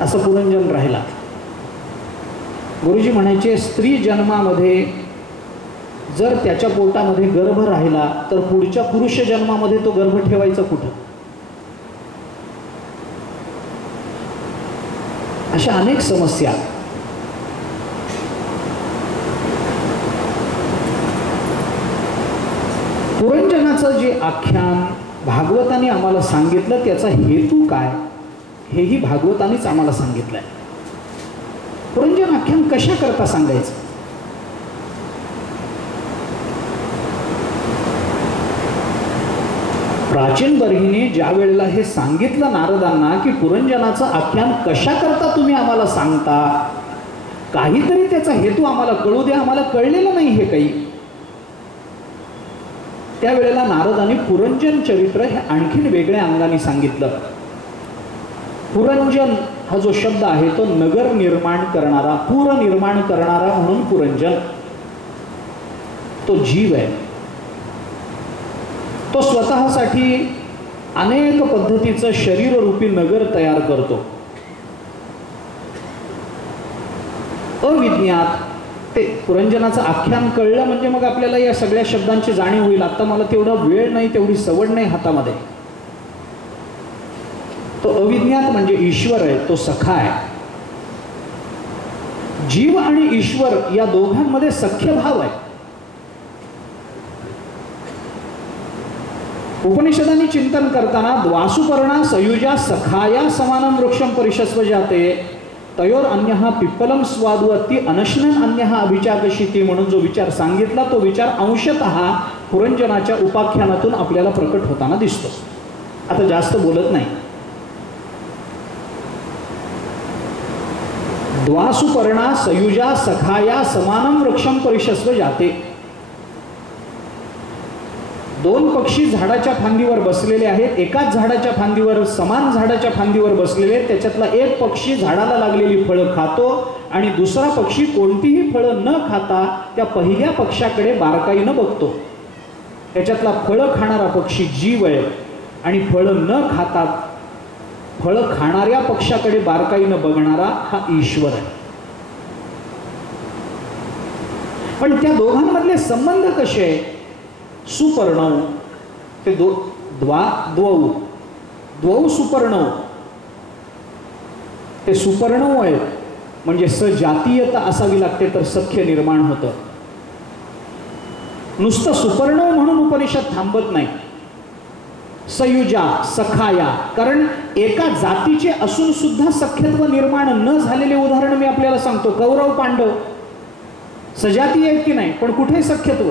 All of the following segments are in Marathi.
असं पुरंजन राहिला. गुरुजी म्हणायचे स्त्री जन्मामध्ये जर त्याच्या पोटामध्ये गर्भ राहिला तर पुढच्या पुरुष जन्मामध्ये तो गर्भ ठेवायचा कुठं? अशा अनेक समस्या. पुरंजनाचं जे आख्यान भागवताने आम्हाला सांगितलं त्याचा हेतू काय हेही भागवतानेच आम्हाला सांगितलंय. पुरंजन आख्यान कशा करता सांगायचं? प्राचीन बर्हिने ज्या वेळेला हे सांगितलं नारदांना की पुरंजनाचं आख्यान कशा करता तुम्ही आम्हाला सांगता, काहीतरी त्याचा हेतू आम्हाला कळू द्या, आम्हाला कळलेलं नाही हे काही. त्यावेळेला नारदांनी पुरंजन चरित्र हे आणखीन वेगळ्या अंगाने सांगितलं. पुरंजन हा जो शब्द आहे तो नगर निर्माण करणारा, पूर निर्माण करणारा म्हणून पुरंजन. तो जीव आहे. तो स्वतःसाठी अनेक पद्धतीचं शरीररूपी नगर तयार करतो. अविज्ञात ते पुरंजनाचं आख्यान कळलं म्हणजे मग आपल्याला या सगळ्या शब्दांची जाणीव होईल. आता मला तेवढा वेळ नाही, तेवढी सवड नाही हातामध्ये. तो अविज्ञात म्हणजे ईश्वर आहे, तो सखा आहे. जीव आणि ईश्वर या दोघांमध्ये सख्य भाव आहे. उपनिषदांनी चिंतन करताना द्वासुपर्णा सयुजा सखाया समानम वृक्षम परिशस्व जाते तयोर अन्यहा पिप्पलम स्वादुअत्ती अनशनन अन्यहा अभिचाकशिती म्हणून जो विचार सांगितला तो विचार अंशतः पुरंजनाच्या उपाख्यानातून आपल्याला प्रकट होताना दिसतो. आता जास्त बोलत नाही. द्वासुपर्णा सयुजा सखाया समानम वृक्षम परिशस्व जाते. दोन पक्षी झाडाच्या फांदीवर बसलेले आहेत. एकाच झाडाच्या फांदीवर, समान झाडाच्या फांदीवर बसलेले आहेत. त्याच्यातला एक पक्षी झाडाला लागलेली फळं खातो आणि दुसरा पक्षी कोणतीही फळं न खाता त्या पहिल्या पक्षाकडे बारकाईनं बघतो. त्याच्यातला फळं खाणारा पक्षी जीव आहे आणि फळं न खाता फळं खाणाऱ्या पक्षाकडे बारकाईनं बघणारा हा ईश्वर आहे. पण त्या दोघांमधले संबंध कसे आहे? सुपर्णव ते द्वौ सुपर्णव ते सुपर्णव आहेत. म्हणजे सजातीयता असावी लागते तर सख्य निर्माण होतं. नुसतं सुपर्णव म्हणून उपनिषद थांबत नाही. सयुजा सखाया, कारण एका जातीचे असून सुद्धा सख्यत्व निर्माण न झालेले उदाहरण मी आपल्याला सांगतो. कौरव पांडव सजातीय आहेत की नाही, पण कुठे सख्यत्व?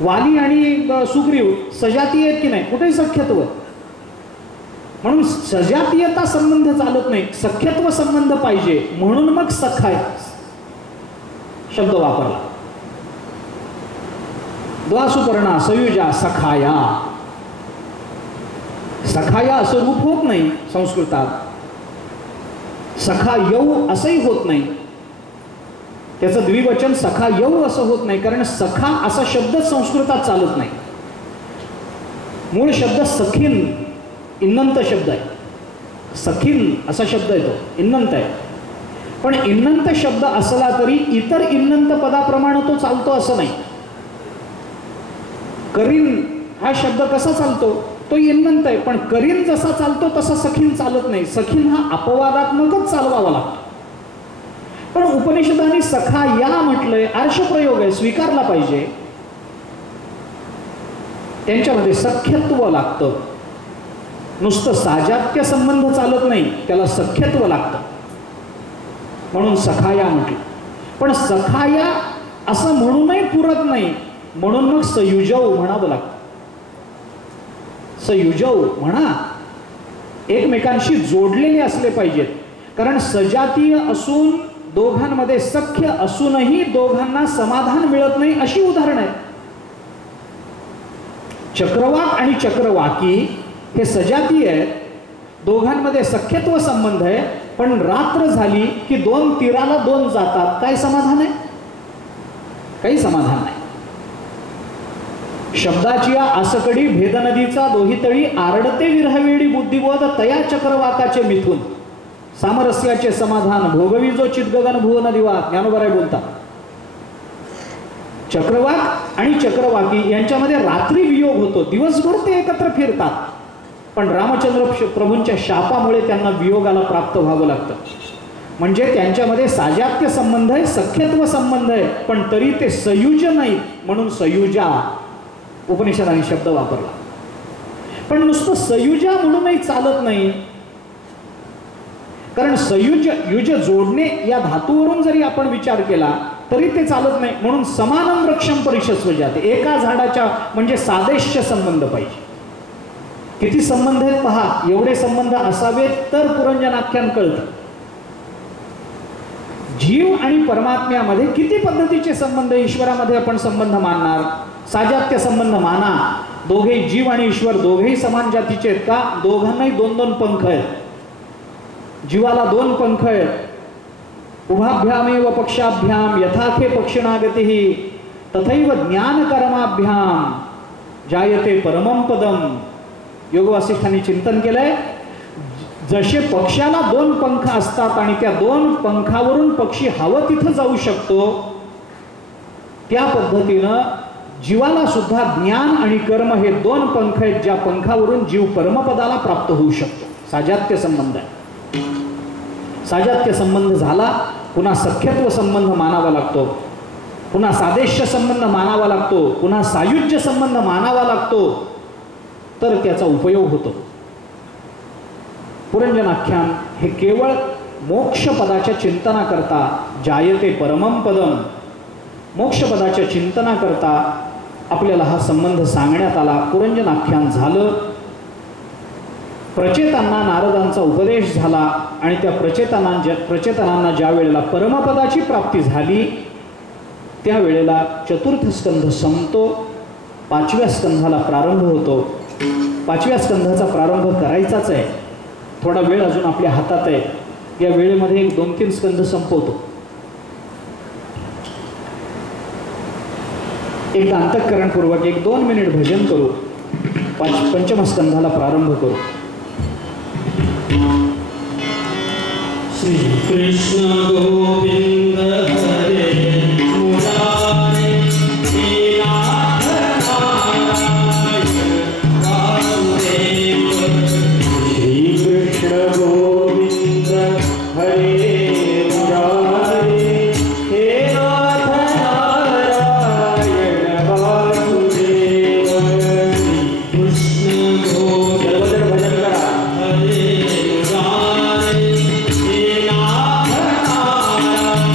वाली आणि सुग्रीव सजातीय आहेत की नाही, कुठे सख्यत्व? म्हणून सजातीयता संबंध चालत नाही, सख्यत्व संबंध पाहिजे. म्हणून मग सखाय शब्द वापरला. द्वासुपर्णा सयुजा सखाया. सखाया असं रूप होत नाही संस्कृतात. सखा यौ असंही होत नाही. त्याचं द्विवचन सखा यौ असं होत नाही, कारण सखा असा शब्द संस्कृतात चालत नाही. मूळ शब्द सखीन, इन्नंत शब्द आहे. सखीन असा शब्द आहे, तो इन्नंत आहे. पण इन्नंत शब्द असला तरी इतर इन्नंत पदाप्रमाणे तो चालतो असं नाही. करीन हा शब्द कसा चालतो? तो इन्नंत आहे, पण करीन जसा चालतो तसा सखीन चालत नाही. सखीन हा अपवादात्मकच चालवावा लागतो. पण उपनिषदांनी सखा या म्हटलंय, आर्षप्रयोग आहे, स्वीकारला पाहिजे. त्यांच्यामध्ये सख्यत्व लागतं. नुसतं साजात्य संबंध चालत नाही, त्याला सख्यत्व लागतं. म्हणून सखाया म्हटलं. पण सखाया असं म्हणूनही पुरत नाही, म्हणून मग सयुजव म्हणावं लागतं. सयुजव म्हणा, एकमेकांशी जोडलेले असले पाहिजेत. कारण सजातीय असून दोघांमध्ये सख्य असूनही दोघांना समाधान मिळत नाही अशी उदाहरण आहे. चक्रवाक आणि चक्रवाकी हे सजातीय आहेत, दोघांमध्ये सख्यत्व संबंध आहे. पण रात्र झाली की दोन तीराला दोन जातात, काय समाधान आहे? काही समाधान नाही. शब्दाची आसकडी भेद नदीचा दोहितळी आरडते विरहवेडी बुद्धिबोध तया चक्रवाकाचे मिथून सामरस्याचे समाधान भोगवी जो चितगगन भुवन दिवा. ज्ञानोबराय बोलतात चक्रवाक आणि चक्रवाकी यांच्यामध्ये रात्री वियोग होतो, दिवसभर ते एकत्र फिरतात, पण रामचंद्र प्रभूंच्या शापामुळे त्यांना वियोगाला प्राप्त व्हावं लागतं. म्हणजे त्यांच्यामध्ये साजात्य संबंध आहे, सख्यत्व संबंध आहे, पण तरी ते सयुज नाही म्हणून सयुजा उपनिषदाने शब्द वापरला. पण नुसतं सयुजा म्हणूनही चालत नाही, कारण सयुज युज जोडणे या धातूवरून जरी आपण विचार केला तरी ते चालत नाही. म्हणून समानम वृक्षम परिषस्व जाते, एका झाडाच्या म्हणजे सादेश्य संबंध पाहिजे. किती संबंध आहेत पहा, एवढे संबंध असावेत तर पुरंजनाख्यान कळतं. जीव आणि परमात्म्यामध्ये किती पद्धतीचे संबंध, ईश्वरामध्ये आपण संबंध मानणार, साजात्य संबंध माना. दोघे जीव आणि ईश्वर दोघेही समान जातीचे आहेत का? दोघांनाही दोन दोन पंख आहेत. जीवाला दोन पंख आहेत. उभाभ्यामेव पक्षाभ्याम यथाखे पक्षिणागती तथैव ज्ञान कर्माभ्याम जायते परमं पदम. योग वासिष्ठांनी चिंतन केलंय, जसे पक्षाला दोन पंख असतात आणि त्या दोन पंखावरून पक्षी हवं तिथं जाऊ शकतो, त्या पद्धतीनं जीवाला सुद्धा ज्ञान आणि कर्म हे दोन पंख आहेत, ज्या पंखावरून जीव परमपदाला प्राप्त होऊ शकतो. साजात्य संबंध आहे. साजात्य संबंध झाला, पुन्हा सख्यत्व संबंध मानावा लागतो, पुन्हा सादेश्य संबंध मानावा लागतो, पुन्हा सायुज्य संबंध मानावा लागतो, तर त्याचा उपयोग होतो. पुरंजनाख्यान हे केवळ मोक्षपदाच्या चिंतनाकरता जायते परमं पदम, मोक्षपदाच्या चिंतनाकरता आपल्याला हा संबंध सांगण्यात आला. पुरंजनाख्यान झालं. प्रचेतांना नारदांचा उपदेश झाला आणि त्या प्रचेतांना ज्या वेळेला परमपदाची प्राप्ती झाली त्यावेळेला चतुर्थ स्कंध संपतो, पाचव्या स्कंधाला प्रारंभ होतो. पाचव्या स्कंधाचा प्रारंभ करायचाच आहे, थोडा वेळ अजून आपल्या हातात आहे. या वेळेमध्ये 2-3 स्कंध संपवतो. एकदा अंतःकरणपूर्वक 1-2 मिनिट भजन करू, पंचम स्कंधाला प्रारंभ करू. श्री कृष्ण गोविंद हरे मुरारे नाथ नारायण वासुदेव. श्री कृष्ण गोविंद हरे मुरारे हे नाथ नारायण वासुदेव. श्री कृष्ण गोविंद भजन करा. हरे मुरारे हे नाथ नारायण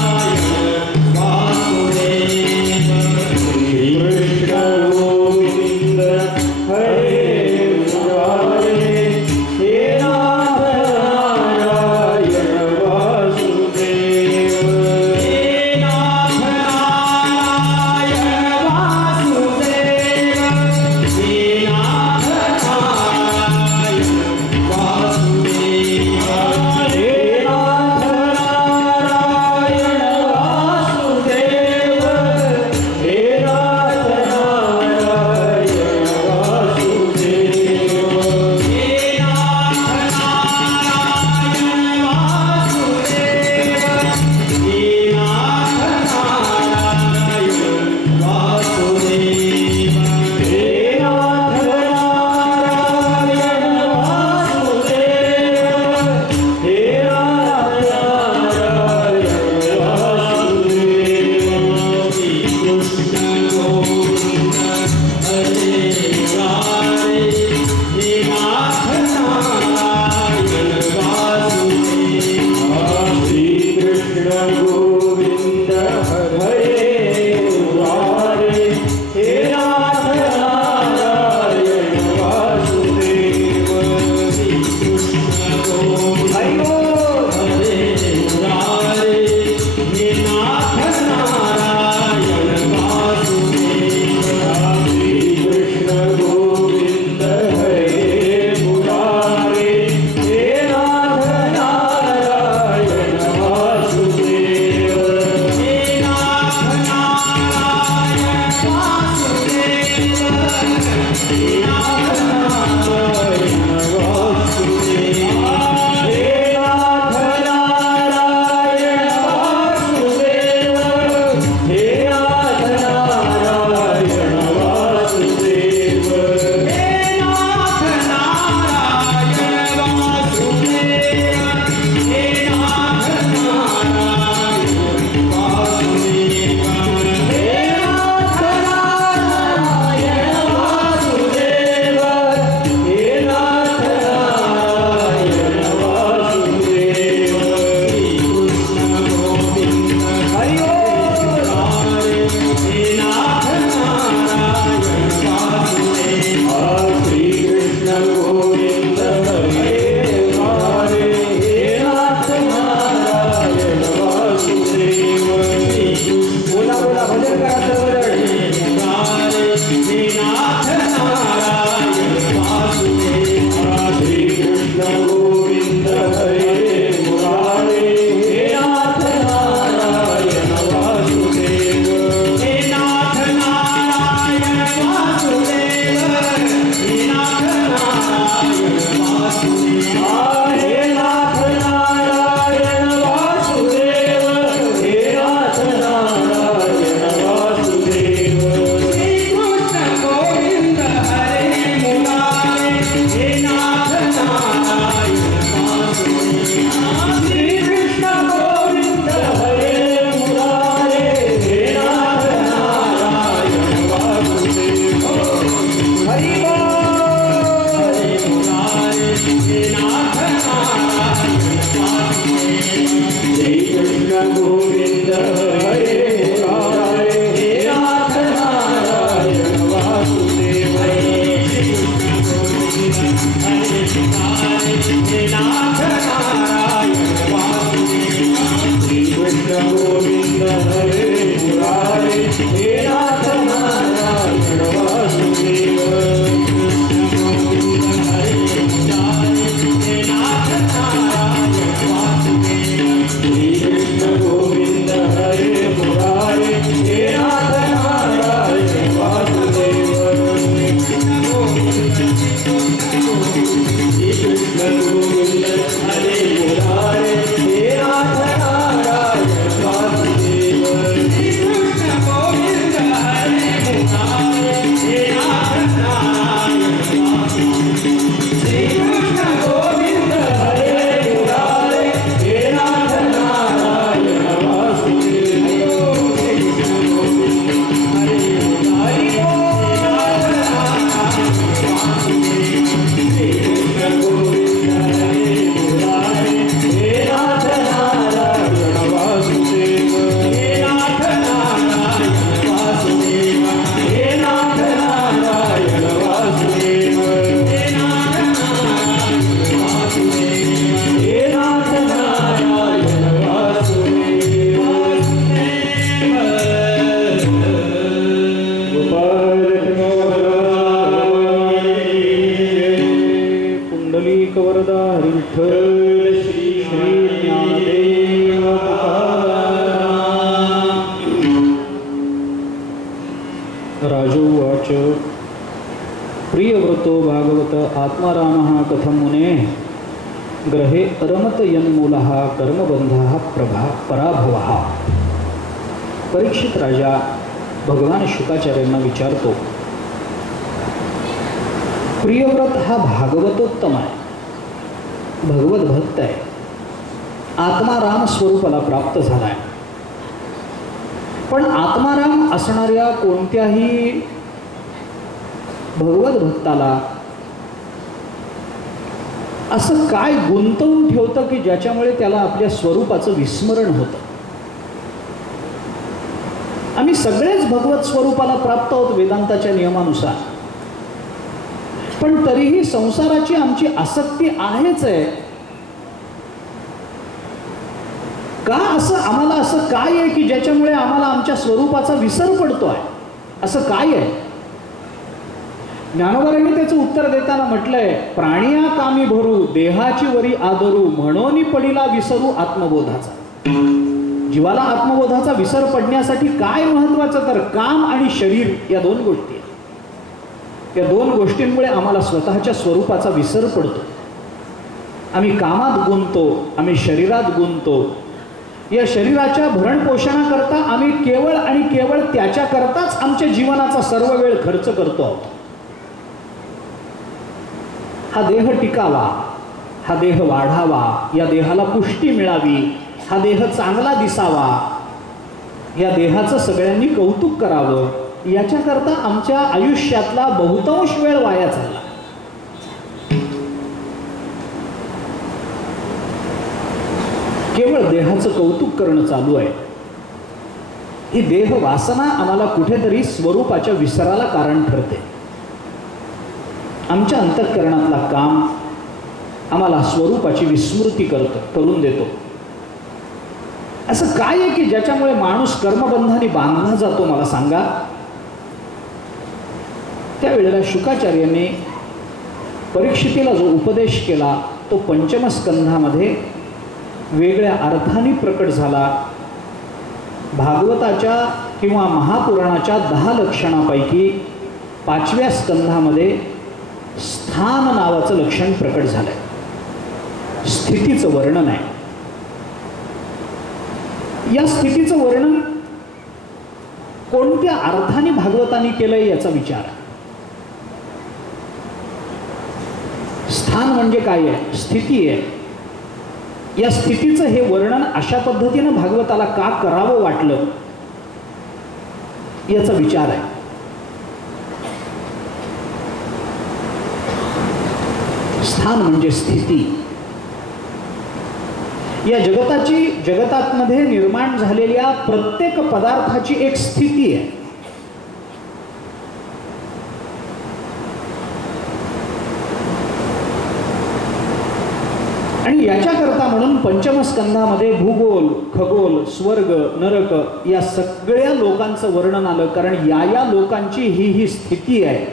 विठ्ठल श्री ज्ञानदेव राजोवाच प्रियव्रतो भागवत आत्मारामः कथं मुने ग्रहे रमत यन्मूलः कर्मबंधः पराभवः। परीक्षित राजा भगवान शुकाचार्यांना विचारतो, प्रियव्रत हा भागवतोत्तम आहे, भगवत भक्त आहे, आत्माराम स्वरूपाला प्राप्त झाला आहे, पण आत्माराम असणाऱ्या कोणत्याही भगवत भक्ताला असं काय गुंतवून ठेवतं की ज्याच्यामुळे त्याला आपल्या स्वरूपाचं विस्मरण होतं? आम्ही सगळेच भगवत स्वरूपाला प्राप्त आहोत वेदांताच्या नियमानुसार, पण तरीही संसाराची आमची आसक्ती आहेच आहे का? आम्हाला असं काय आहे की ज्याच्यामुळे आम्हाला आमच्या स्वरूपाचा विसर पडतो आहे? असं काय आहे? ज्ञानोबारांनी त्याचं उत्तर देताना म्हटलंय, प्राणिया कामी भरू देहाची वरी आदरू म्हणून पडिला विसरू आत्मबोधाचा। जीवाला आत्मबोधाचा विसर पडण्यासाठी काय महत्वाचं? तर काम आणि शरीर या दोन गोष्टी आहेत। या दोन गोष्टींमुळे आम्हाला स्वतःच्या स्वरूपाचा विसर पडतो। आम्ही कामात गुंततो, आम्ही शरीरात गुंततो। या शरीराच्या भरण पोषणाकरता आम्ही केवळ आणि केवळ त्याच्याकरताच आमच्या जीवनाचा सर्व वेळ खर्च करतो आहोत। हा देह टिकावा, हा देह वाढावा, या देहाला पुष्टी मिळावी, हा देह चांगला दिसावा, या देहाचं सगळ्यांनी कौतुक करावं, याच्याकरता आमच्या आयुष्यातला बहुतांश वेळ वाया चालला। केवळ देहाचं कौतुक करणं चालू आहे। ही देह वासना आम्हाला कुठेतरी स्वरूपाच्या विसराला कारण ठरते। आमच्या अंतःकरणातला काम आम्हाला स्वरूपाची विस्मृती करून देतो। असं काय आहे की ज्याच्यामुळे माणूस कर्मबंधाने बांधला जातो? मला सांगा। त्यावेळेला शुकाचार्यांनी परीक्षितीला जो उपदेश केला तो पंचम स्कंधामध्ये वेगळ्या अर्थाने प्रकट झाला। भागवताच्या किंवा महापुराणाच्या 10 लक्षणापैकी 5व्या स्कंधामध्ये स्थान नावाचं लक्षण प्रकट झालंय। स्थितीचं वर्णन आहे। या स्थितीचं वर्णन कोणत्या अर्थाने भागवताने केलंय याचा विचार आहे। स्थान म्हणजे काय आहे? स्थिती आहे। या स्थितीचं हे वर्णन अशा पद्धतीनं भागवताला का करावं वाटलं याचा विचार आहे। स्थान म्हणजे स्थिती। या जगतामध्ये निर्माण झालेल्या प्रत्येक पदार्थाची एक स्थिती आहे। आणि याच्याकरता म्हणून पंचम स्कंधामध्ये भूगोल, खगोल, स्वर्ग, नरक या सगळ्या लोकांचं वर्णन आलं, कारण या लोकांची ही स्थिती आहे।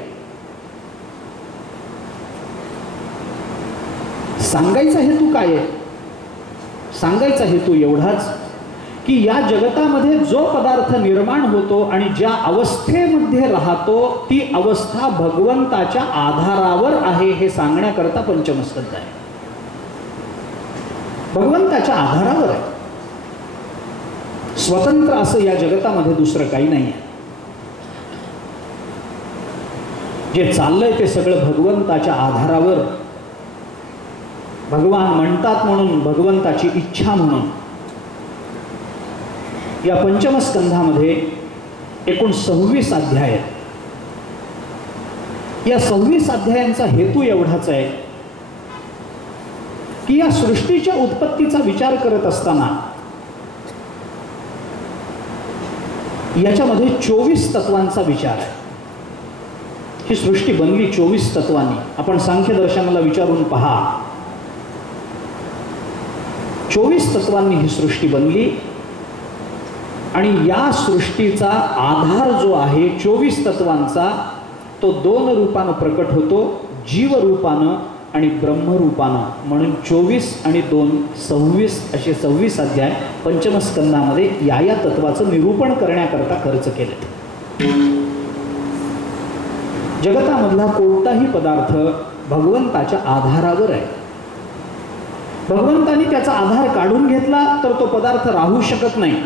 सांगायचा हेतू काय आहे? सांगायचा हेतू एवढाच की या जगतामध्ये जो पदार्थ निर्माण होतो आणि ज्या अवस्थेमध्ये राहतो ती अवस्था भगवंताच्या आधारावर आहे हे सांगण्याकरता पंचमस्कंध आहे। भगवंताच्या आधारावर आहे। स्वतंत्र असं या जगतामध्ये दुसरं काही नाही आहे। जे चाललंय ते सगळं भगवंताच्या आधारावर, भगवान म्हणतात म्हणून, भगवंताची इच्छा म्हणून। या पंचम स्कंधामध्ये एकूण 26 अध्याय आहेत। या 26 अध्यायांचा हेतू एवढाच आहे की या सृष्टीच्या उत्पत्तीचा विचार करत असताना याच्यामध्ये 24 तत्वांचा विचार आहे। ही सृष्टी बनली 24 तत्वांनी। आपण सांख्य दर्शनाला विचारून पहा, 24 तत्वांनी ही सृष्टी बनली आणि या सृष्टीचा आधार जो आहे 24 तत्वांचा तो 2 रूपानं प्रकट होतो, जीव रूपानं आणि ब्रह्मरूपानं, म्हणून 24 आणि 2 26 असे 26 अध्याय पंचमस्कंदामध्ये या तत्वाचं निरूपण करण्याकरता खर्च केले. जगतामधला कोणताही पदार्थ भगवंताच्या आधारावर आहे. भगवंतानी त्याचा आधार काढून घेतला तर तो पदार्थ राहू शकत नाही.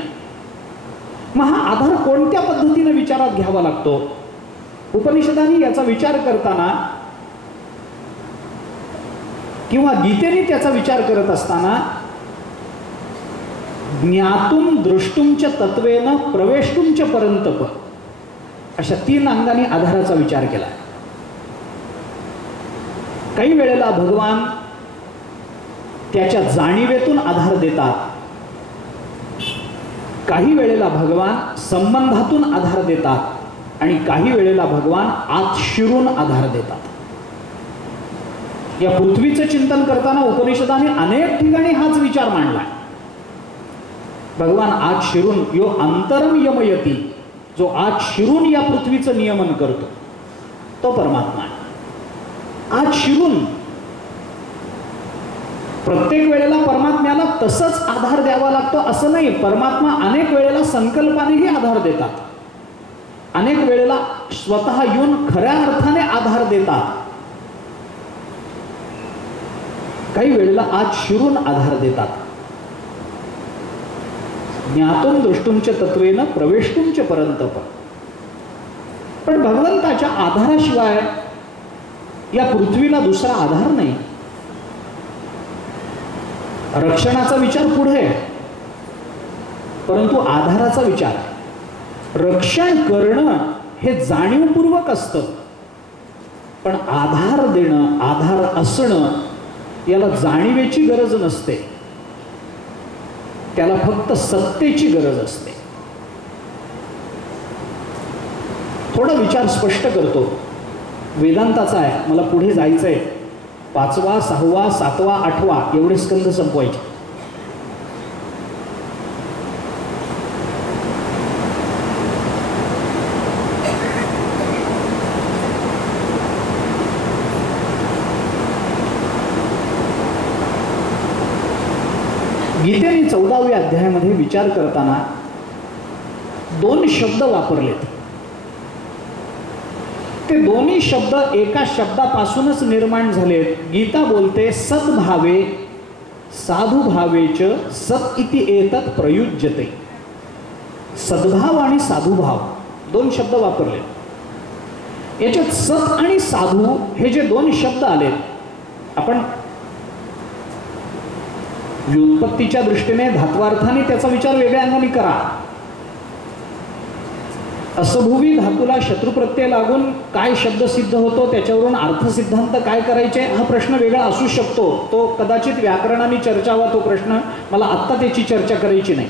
मग हा आधार कोणत्या पद्धतीने विचारात घ्यावा लागतो? उपनिषदांनी याचा विचार करताना किंवा गीतेने त्याचा विचार करत असताना ज्ञातुम दृष्टुमच तत्वेन प्रवेष्टुमच परंतप अशा 3 अंगांनी आधाराचा विचार केला. काही वेळेला भगवान त्याच्या जाणीवेतून आधार देतात, काही वेळेला भगवान संबंधातून आधार देतात आणि काही वेळेला भगवान आत शिरून आधार देतात. या पृथ्वीचं चिंतन करताना उपनिषदाने अनेक ठिकाणी हाच विचार मांडला. भगवान आत शिरून यो अंतरम यमयती, जो आत शिरून या पृथ्वीचं नियमन करतो तो परमात्मा आहे. आत शिरून प्रत्येक वेळेला परमात्म्याला तसंच आधार द्यावा लागतो असं नाही. परमात्मा अनेक वेळेला संकल्पानेही आधार देतात, अनेक वेळेला स्वतः येऊन खऱ्या अर्थाने आधार देतात, काही वेळेला आत शिरून आधार देतात. ज्ञातुम दृष्टुमच तत्वेन प्रवेष्टुमच परंतप. पण भगवंताच्या आधाराशिवाय या पृथ्वीला दुसरा आधार नाही. रक्षणाचा विचार पुढे, परंतु आधाराचा विचार. रक्षण करणं हे जाणीवपूर्वक असतं, पण आधार देणं, आधार असणं याला जाणीवेची गरज नसते, त्याला फक्त सत्तेची गरज असते. थोडा विचार स्पष्ट करतो, वेदांताचा आहे, मला पुढे जायचंय. 5वा 6वा 7वा 8वा एवढे स्कंद संपवायचे. गीतेने 14व्या अध्यायामध्ये विचार करताना 2 शब्द वापरलेत. ते दोन्ही शब्द एका शब्दापासूनच निर्माण झालेत. गीता बोलते सद्भावे साधुभावेच सत इति एतत् प्रयुज्यते. सद्भाव आणि साधुभाव 2 शब्द वापरले. याच्यात सत आणि साधू हे जे 2 शब्द आलेत, आपण व्युत्पत्तीच्या दृष्टीने धात्वार्थाने त्याचा विचार वेगळ्या अंगाने करा. असभुवी धातूला शत्रुप्रत्यय लागून काय शब्द सिद्ध होतो, त्याच्यावरून अर्थसिद्धांत काय करायचे हा प्रश्न वेगळा असू शकतो. तो कदाचित व्याकरणाने चर्चा व्हावा, तो प्रश्न मला आत्ता त्याची चर्चा करायची नाही.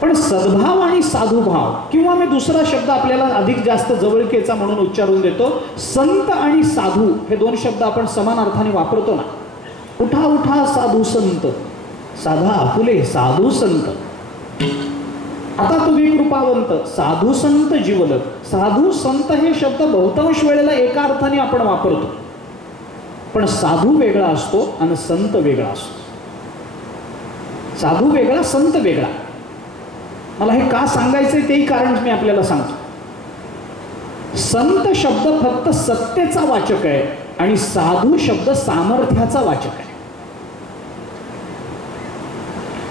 पण सद्भाव आणि साधुभाव, किंवा मी दुसरा शब्द आपल्याला अधिक जास्त जवळकेचा म्हणून उच्चारून देतो, संत आणि साधू हे 2 शब्द आपण समान अर्थाने वापरतो ना. उठा उठा साधू संत, साधा आपुले साधू संत. आता तुम्ही कृपावंत, साधू संत जीवलग. साधू संत हे शब्द बहुतांश वेळेला एका अर्थाने आपण वापरतो, पण साधू वेगळा असतो आणि संत वेगळा असतो. साधू वेगळा, संत वेगळा. मला हे का सांगायचंय तेही कारण मी आपल्याला सांगतो. संत शब्द फक्त सत्तेचा वाचक आहे आणि साधू शब्द सामर्थ्याचा वाचक आहे.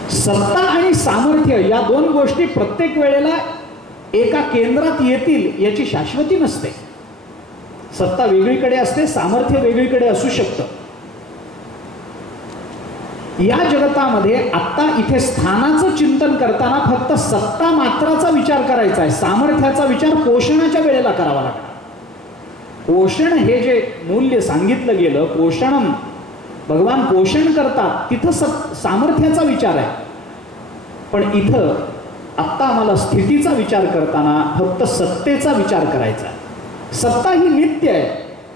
सत्ता आणि सामर्थ्य या 2 गोष्टी प्रत्येक वेळेला एका केंद्रात येतील याची शाश्वती नसते. सत्ता वेगळीकडे असते, सामर्थ्य वेगळीकडे असू शकतं. या जगतामध्ये आत्ता इथे स्थानाचं चिंतन करताना फक्त सत्ता मात्राचा विचार करायचा आहे. सामर्थ्याचा विचार पोषणाच्या वेळेला करावा लागतो. पोषण हे जे मूल्य सांगितलं गेलं, पोषणम, भगवान पोषण करतात, तिथं सामर्थ्याचा विचार आहे. पण इथं आत्ता आम्हाला स्थितीचा विचार करताना फक्त सत्तेचा विचार करायचा आहे. सत्ता ही नित्य आहे.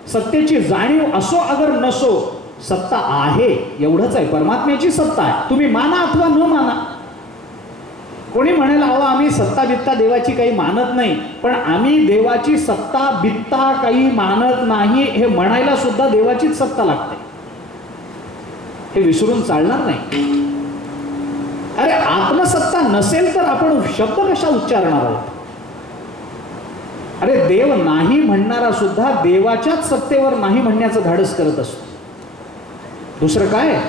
सत्तेची जाणीव असो अगर नसो, सत्ता आहे एवढंच आहे. परमात्म्याची सत्ता आहे, तुम्ही माना अथवा न माना. कोणी म्हणेल अहो आम्ही सत्ता बित्ता देवाची काही मानत नाही, पण आम्ही देवाची सत्ता बित्ता काही मानत नाही हे म्हणायला सुद्धा देवाचीच सत्ता लागते, हे विसरून चालणार नाही. अरे आत्मसत्ता नसेल तर आपण शब्द कशा उच्चारणार आहोत? अरे देव नाही म्हणणारा सुद्धा देवाच्याच सत्तेवर नाही म्हणण्याचं धाडस करत असतो. दुसरं काय?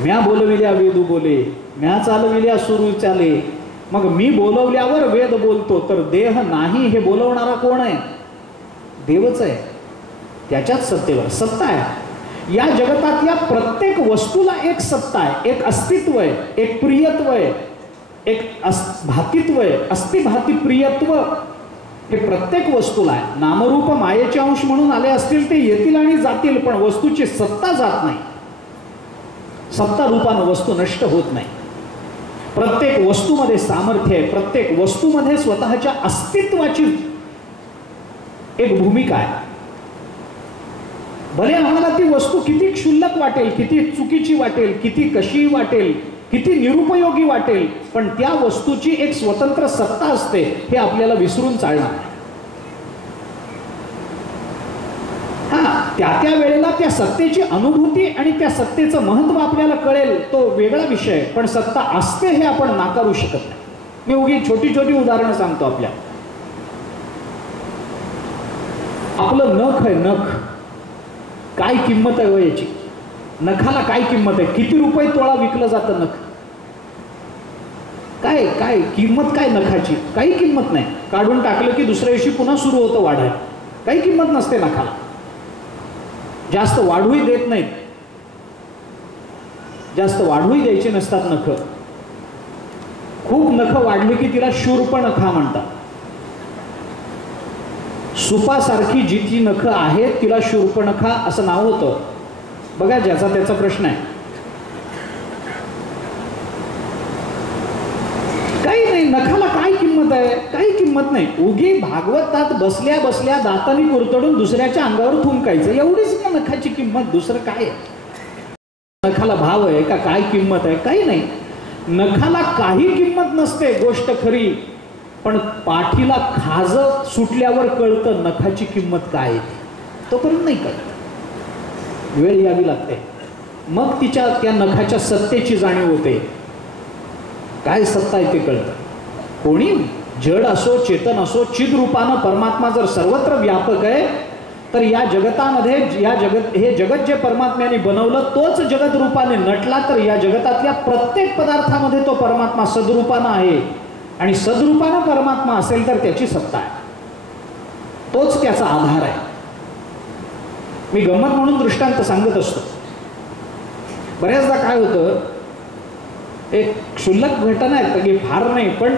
म्या बोलविल्या वेद बोले, म्या चालविल्या सुरू चाले. मग मी बोलवल्यावर वेद बोलतो, तर देह नाही हे बोलवणारा कोण आहे? देवच आहे, त्याच्याच सत्तेवर सत्ता आहे. या जगतातल्या प्रत्येक वस्तूला एक सत्ता आहे, एक अस्तित्व आहे, एक प्रियत्व आहे, एक भातित्व आहे. अस्तिभाती प्रियत्व हे प्रत्येक वस्तूला आहे. नामरूप मायेचे अंश म्हणून आले असतील ते येतील आणि जातील, पण वस्तूची सत्ता जात नाही. सत्ता रूपानं वस्तू नष्ट होत नाही. प्रत्येक वस्तूमध्ये सामर्थ्य आहे, प्रत्येक वस्तूमध्ये स्वतःच्या अस्तित्वाची एक भूमिका आहे. भले आम्हाला ती वस्तू किती क्षुल्लक वाटेल, किती चुकीची वाटेल, किती कशी वाटेल, किती निरुपयोगी वाटेल, पण त्या वस्तूची एक स्वतंत्र सत्ता असते, हे आपल्याला विसरून चालणार नाही. त्या वेळेला त्या सत्तेची अनुभूती आणि त्या सत्तेचं महत्व आपल्याला कळेल, तो वेगळा विषय. पण सत्ता असते हे आपण नाकारू शकत नाही. मी उगी छोटी छोटी उदाहरणं सांगतो. आपलं नख आहे, नख काय किंमत आहे याची? नखाला काय किंमत आहे? किती रुपये तोळा विकलं जातं नख? काय काय किंमत काय नखाची? काही किंमत नाही. काढून टाकलं की दुसऱ्या दिवशी पुन्हा सुरू होतं वाढायला. काही किंमत नसते नखाला. जास्त वाढूही देत नाहीत, जास्त वाढूही द्यायची नसतात नख. खूप नख वाढली की तिला शूर्पणखा म्हणतात. सुपासारखी जी ती नख आहेत तिला शूर्पणखा असं नाव होतं. बघा, ज्याचा त्याचा प्रश्न आहे. काही नाही, नखाला काय किंमत आहे? काही किंमत नाही. उगी भागवतात बसल्या बसल्या दातानी कुरतडून दुसऱ्याच्या अंगावर थुंकायचं, एवढीच का नखाची किंमत? दुसरं काय? नखाला भाव आहे का? काय किंमत आहे? काही नाही. नखाला काही किंमत नसते, गोष्ट खरी. पण पाठीला खाज सुटल्यावर कळतं नखाची किंमत काय आहे. तोपर्यंत नाही कळत, वेळ यावी लागते. मग त्या नखाच्या सत्तेची जाणीव होते. काय सत्ता आहे ते कळतं. कोणी जड असो चेतन असो, चिद्रूपानं परमात्मा जर सर्वत्र व्यापक आहे, तर या जगतामध्ये हे जगत जे परमात्म्याने बनवलं तोच जगत रूपाने नटला, तर या जगतातल्या प्रत्येक पदार्थामध्ये तो परमात्मा सद्रूपानं आहे. आणि सद्रूपानं परमात्मा असेल तर त्याची सत्ता आहे, तोच त्याचा आधार आहे. मी गंमत म्हणून दृष्टांत सांगत असतो. बऱ्याचदा काय होतं, एक क्षुल्लक घटना आहे की फार नाही, पण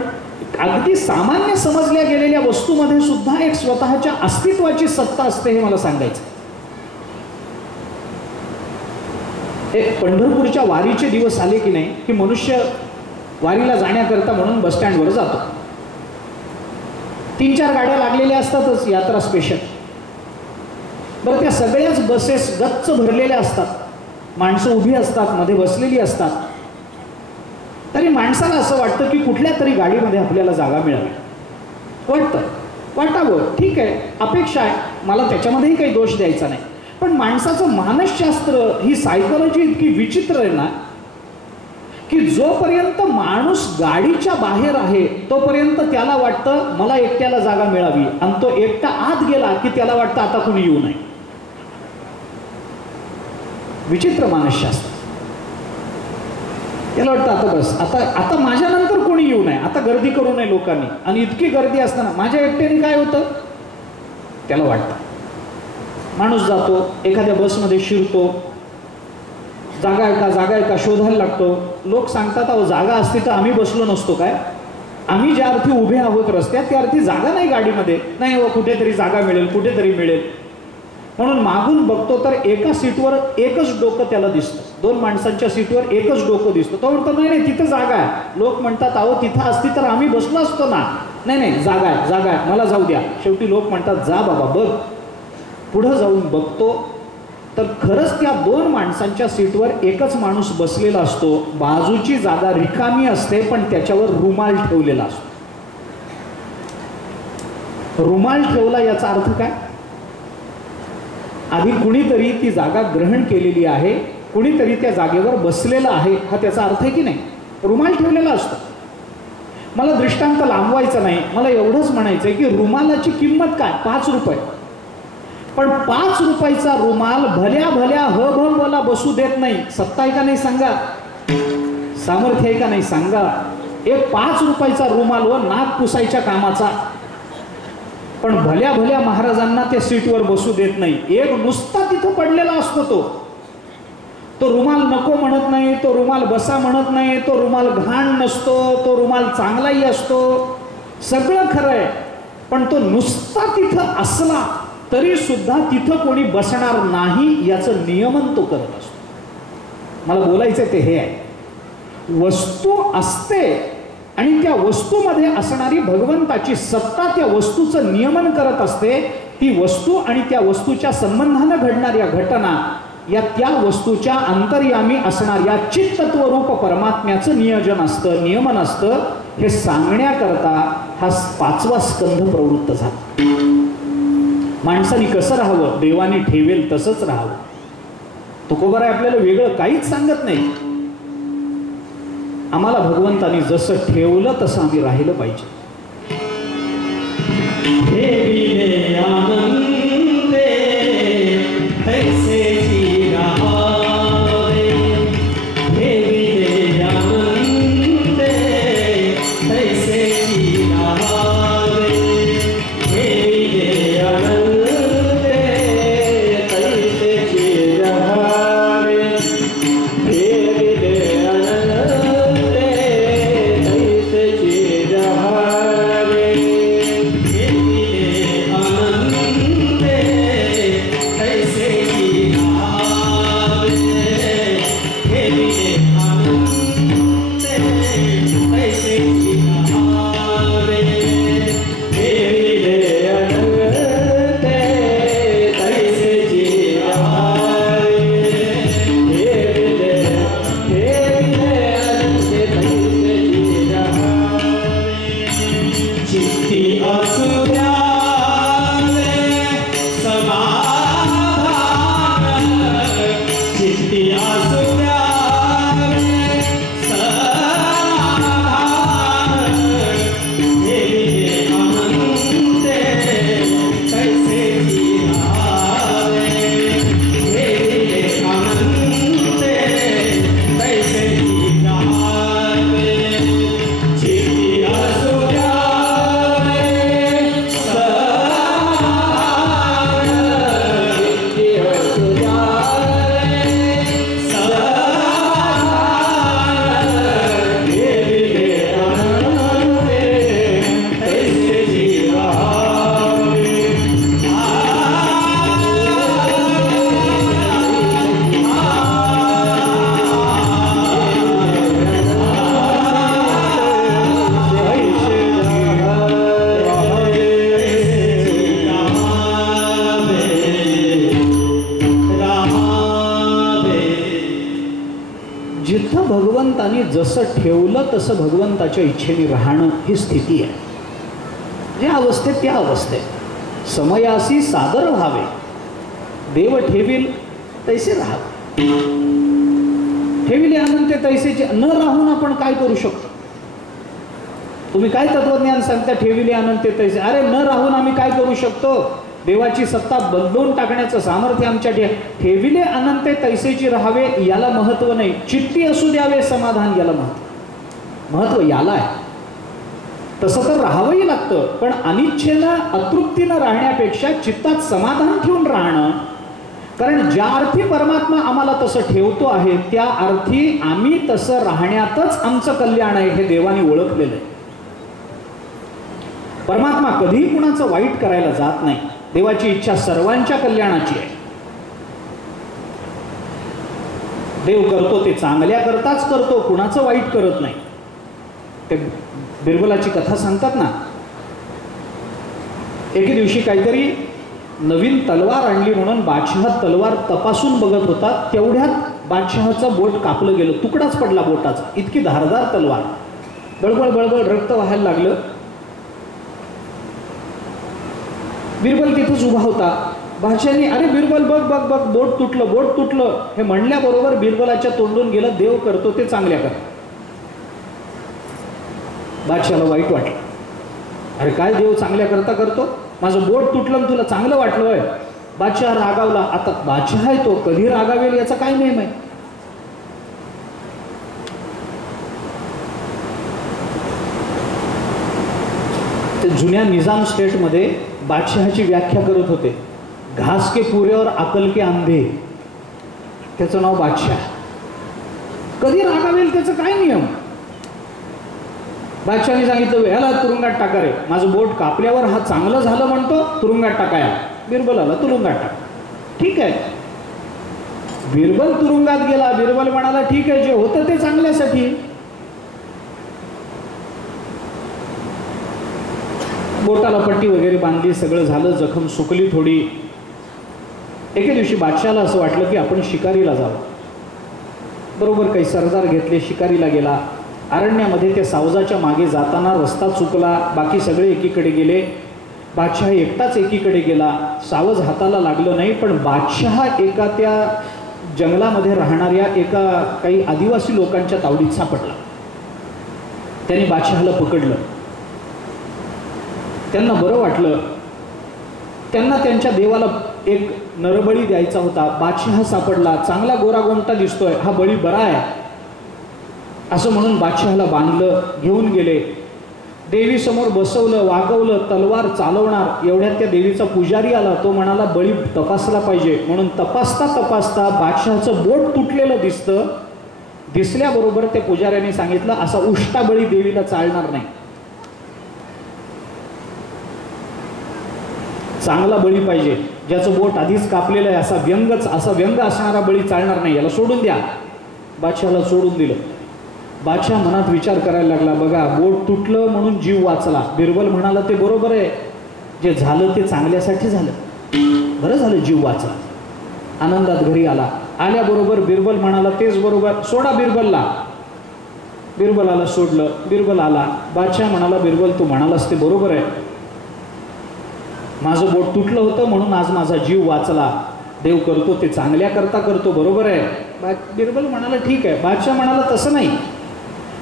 अगदी सामान्य समजल्या गेलेल्या वस्तूमध्ये सुद्धा एक स्वतःच्या अस्तित्वाची सत्ता असते, हे मला सांगायचं. एक पंढरपूरच्या वारीचे दिवस आले की नाही, की मनुष्य वारीला जाण्याकरता म्हणून बस स्टँडवर जातो. 3-4 गाड्या लागलेल्या असतातच, यात्रा स्पेशल. बरं, त्या सगळ्याच बसेस गच्च भरलेल्या असतात, माणसं उभी असतात, मध्ये बसलेली असतात. तरी माणसाला असं वाटतं की कुठल्या तरी गाडीमध्ये आपल्याला जागा मिळावी. वाटावं, ठीक आहे, अपेक्षा आहे, मला त्याच्यामध्येही काही दोष द्यायचा नाही. पण माणसाचं मानसशास्त्र, ही सायकोलॉजी इतकी विचित्र आहे ना, की जोपर्यंत माणूस गाडीच्या बाहेर आहे तोपर्यंत त्याला वाटतं मला एकट्याला जागा मिळावी, आणि तो एकटा आत गेला की त्याला वाटतं आता कोणी येऊ नये. विचित्र मानसशास्त्र. त्याला वाटतं आता बस, आता माझ्यानंतर कोणी येऊ नये, आता गर्दी करू नये लोकांनी. आणि इतकी गर्दी असताना माझ्या एकट्याने काय होतं त्याला वाटतं. माणूस जातो, एखाद्या बसमध्ये शिरतो, जागा आहे का शोधायला लागतो. लोक सांगतात अहो जागा असती तर आम्ही बसलो नसतो काय? आम्ही ज्या अर्थी उभे आहोत रस्त्यात त्या अर्थी जागा नाही गाडीमध्ये. नाही हो, कुठेतरी जागा मिळेल, कुठेतरी मिळेल. म्हणून मागून बघतो तर एका सीटवर एकच डोकं त्याला दिसतं, 2 माणसांच्या सीटवर एकच डोकं दिसतं. तो म्हणतो नाही तिथं जागा आहे. लोक म्हणतात अहो तिथं असती तर आम्ही बसलो असतो ना. नाही जागा आहे, मला जाऊ द्या. शेवटी लोक म्हणतात जा बाबा बघ. पुढं जाऊन बघतो तर खरंच त्या दोन माणसांच्या सीटवर एकच माणूस बसलेला असतो, बाजूची जागा रिकामी असते पण त्याच्यावर रुमाल ठेवलेला असतो. रुमाल ठेवला याचा अर्थ काय? आधी कुणीतरी ती जागा ग्रहण केलेली आहे, कुणीतरी त्या जागेवर बसलेला आहे, हा त्याचा अर्थ आहे की नाही? रुमाल ठेवलेला असतो. मला दृष्टांत लांबवायचा नाही, मला एवढंच म्हणायचंय की रुमालाची किंमत काय? 5 रुपये. पण 5 रुपयाचा रुमाल भल्या भल्या हभला बसू देत नाही. सत्ता आहे का नाही सांगा? सामर्थ्य आहे का नाही सांगा? एक 5 रुपयाचा रुमाल व नाक पुसायच्या कामाचा, पण भल्या भल्या महाराजांना त्या सीटवर बसू देत नाही. एक नुसता तिथं पडलेला असतो. तो रुमाल नको म्हणत नाही, तो रुमाल बसा म्हणत नाही, तो रुमाल घाण नसतो, तो रुमाल चांगलाही असतो, सगळं खरं आहे. पण तो नुसता तिथं असला तरी सुद्धा तिथं कोणी बसणार नाही याचं नियमन तो करत असतो. मला बोलायचं ते हे आहे, वस्तू असते आणि त्या वस्तूमध्ये असणारी भगवंताची सत्ता त्या वस्तूचं नियमन करत असते. ती वस्तू आणि त्या वस्तूच्या संबंधानं घडणाऱ्या घटना या त्या वस्तूच्या अंतर्यामी असणाऱ्या चित्तत्वरूप परमात्म्याचं नियोजन असतं, नियमन असतं. हे सांगण्याकरता हा 5वा स्कंध प्रवृत्त झाला. माणसाने कसं राहावं? देवाने ठेवेल तसंच राहावं. तुकोबाराय आपल्याला वेगळं काहीच सांगत नाही. आम्हाला भगवंतानी जसं ठेवलं तसं आम्ही राहिलं पाहिजे. ठेविले आनंदे तैसेची राहावे, ठेविले आनंदे तैसेची राहावे, ठेविले आनंदे तैसेची राहावे, ठेविले भगवंतानी जसं ठेवलं तसं भगवंताच्या इच्छेने राहणं ही स्थिती आहे. ज्या अवस्थेत त्या अवस्थेत समयासी सादर व्हावे, देव ठेवील तैसे राहावे. ठेविले अनंत तैसेचे न राहून आपण काय करू शकतो? तुम्ही काय तत्वज्ञान सांगता? ठेविले अनंत तैसे. अरे न राहून आम्ही काय करू शकतो? देवाची सत्ता बदलून टाकण्याचं सामर्थ्य आमच्या ठेविले अनंत तैसेची राहावे याला महत्व नाही. चित्ती असू द्यावे समाधान याला महत्व याला आहे. तसं तर राहावंही लागतं, पण अनिच्छेनं अतृप्तीनं राहण्यापेक्षा चित्तात समाधान ठेवून राहणं. कारण ज्या अर्थी परमात्मा आम्हाला तसं ठेवतो आहे त्या अर्थी आम्ही तसं राहण्यातच आमचं कल्याण आहे हे देवाने ओळखलेलं आहे. परमात्मा कधीही कुणाचं वाईट करायला जात नाही. देवाची इच्छा सर्वांच्या कल्याणाची आहे. देव करतो ते चांगल्या करताच करतो, कुणाचं वाईट करत नाही. ते बिरबलाची कथा सांगतात ना, एके दिवशी काहीतरी नवीन तलवार आणली म्हणून बादशहा तलवार तपासून बघत होता, तेवढ्यात बादशहाचं बोट कापलं गेलं, तुकडाच पडला बोटाचा, इतकी धारदार तलवार. बळबळ बळबळ रक्त व्हायला लागलं. बिरबल तिथंच उभा होता. बादशहाने अरे बिरबल बघ बघ बघ बोट तुटलं बोट तुटलं हे म्हणल्याबरोबर बिरबलाच्या तोंडून गेलं, देव करतो ते चांगल्या कर. बादशहाला वाईट वाटलं, अरे काय देव चांगल्या करता करतो, माझं बोट तुटलं तुला चांगलं वाटलं. बादशहा रागावला. आता बादशहा आहे तो, कधी रागावेल याचा काय नेम आहे. ते जुन्या निजाम स्टेटमध्ये बादशहाची व्याख्या करत होते, घास के पुरे और अकल के अंधे, त्याचं नाव बादशाह. कधी रागावेल त्याचं काय नियम. बादशहाने सांगितलं याला तुरुंगात टाका रे, माझं बोट कापल्यावर हा चांगलं झालं म्हणतो, तुरुंगात टाकाया. बिरबलाला तुरुंगात टाक. ठीक आहे, बिरबल तुरुंगात गेला. बिरबल म्हणाला ठीक आहे, जे होतं ते चांगल्यासाठी. बोटाला पट्टी वगैरे बांधली, सगळं झालं, जखम सुकली थोडी. एके दिवशी बादशहाला असं वाटलं की आपण शिकारीला जावं. बरोबर काही सरदार घेतले, शिकारीला गेला. अरण्यामध्ये त्या सावजाच्या मागे जाताना रस्ता चुकला, बाकी सगळे एकीकडे गेले, बादशाह एकटाच एकीकडे गेला. सावज हाताला लागलं नाही, पण बादशाह एका त्या जंगलामध्ये राहणाऱ्या एका काही आदिवासी लोकांच्या तावडीत सापडला. त्यांनी बादशहाला पकडलं. त्यांना बरं वाटलं, त्यांना त्यांच्या देवाला एक नरबळी द्यायचा होता. बादशाह सापडला, चांगला गोरागोमटा दिसतोय, हा बळी बरा आहे असं म्हणून बादशहाला बांधलं, घेऊन गेले. देवीसमोर बसवलं, वागवलं, तलवार चालवणार. एवढ्यात त्या देवीचा पुजारी आला. तो म्हणाला बळी तपासला पाहिजे. म्हणून तपासता तपासता बादशहाचं बोट तुटलेलं दिसतं. दिसल्याबरोबर त्या पुजाऱ्याने सांगितलं असा उष्टा बळी देवीला चालणार नाही, चांगला बळी पाहिजे, ज्याचं बोट आधीच कापलेलं आहे, असा व्यंग असणारा बळी चालणार नाही, याला सोडून द्या. बादशहाला सोडून दिलं. बादशाह मनात विचार करायला लागला, बघा बोट तुटलं म्हणून जीव वाचला. बिरबल म्हणाला ते बरोबर आहे, जे झालं ते चांगल्यासाठी झालं, बरं झालं जीव वाचला. आनंदात घरी आला. आल्याबरोबर बिरबल म्हणाला तेच बरोबर, सोडा बिरबलला. बिरबलाला सोडलं. बिरबल आला. बादशाह म्हणाला बिरबल तू म्हणालास ते बरोबर आहे, माझं बोट तुटलं होतं म्हणून आज माझा जीव वाचला, देव करतो ते चांगल्या करता करतो, बरोबर आहे. बिरबल म्हणाला ठीक आहे. बादशाह म्हणाला तसं नाही,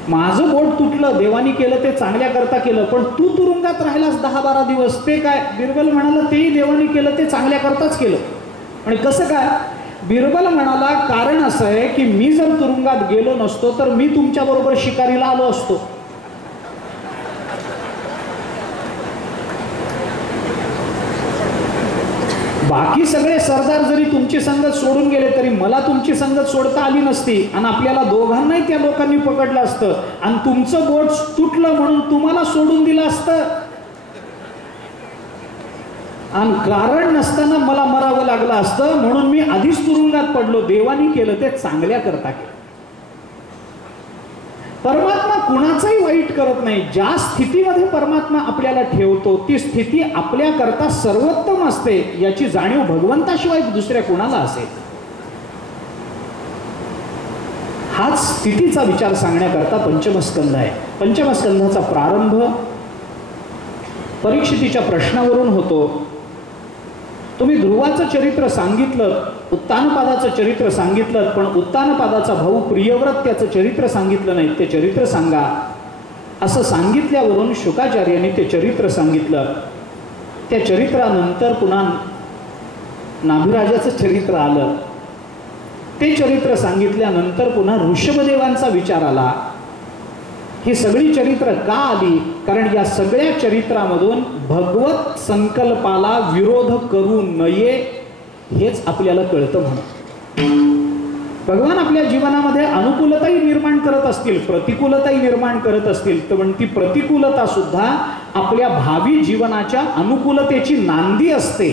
माझं बोट तुटलं, देवानी केलं ते चांगल्या करता केलं, पण तू तुरुंगात राहिलास 10-12 दिवस, ते काय. बिरबल म्हणाला तेही देवानी केलं ते चांगल्या करताच केलं. आणि कसं काय. बिरबल म्हणाला कारण असं आहे की मी जर तुरुंगात गेलो नसतो तर मी तुमच्याबरोबर शिकारीला आलो असतो. बाकी सगळे सरदार जरी तुमची संगत सोडून गेले तरी मला तुमची संगत सोडता आली नसती आणि आपल्याला दोघांनाही त्या लोकांनी पकडलं असतं आणि तुमचं बोट तुटलं म्हणून तुम्हाला सोडून दिलं असतं आणि कारण नसताना मला मरावं लागलं असतं, म्हणून मी आधीच तुरुंगात पडलो. देवानी केलं ते चांगल्या करता केलं. परमात्मा कुणाचाही वाईट करत नाही. ज्या स्थितीमध्ये परमात्मा आपल्याला ठेवतो ती स्थिती आपल्या करता सर्वोत्तम असते, याची जाणीव भगवंताशिवाय दुसऱ्या कुणाला असेल. हाच स्थितीचा विचार सांगण्याकरता पंचमस्कंध आहे. पंचमस्कंधाचा प्रारंभ परीक्षितीच्या प्रश्नावरून होतो. तुम्ही ध्रुवाचं चरित्र सांगितलं, उत्तानपादाचं चरित्र सांगितलं, पण उत्तानपादाचा भाऊ प्रियव्रत त्याचं चरित्र सांगितलं नाही, ते चरित्र सांगा असं सांगितल्यावरून शुकाचार्यांनी ते चरित्र सांगितलं. त्या चरित्रानंतर पुन्हा नाभिराजाचं चरित्र आलं. ते चरित्र सांगितल्यानंतर पुन्हा ऋषभदेवांचा विचार आला. ही सगळी चरित्र का आली, कारण या सगळ्या चरित्रामधून भगवत संकल्पाला विरोध करू नये हेच आपल्याला कळतं. म्हणून भगवान आपल्या जीवनामध्ये अनुकूलताही निर्माण करत असतील, प्रतिकूलताही निर्माण करत असतील, तर ती प्रतिकूलता सुद्धा आपल्या भावी जीवनाच्या अनुकूलतेची नांदी असते.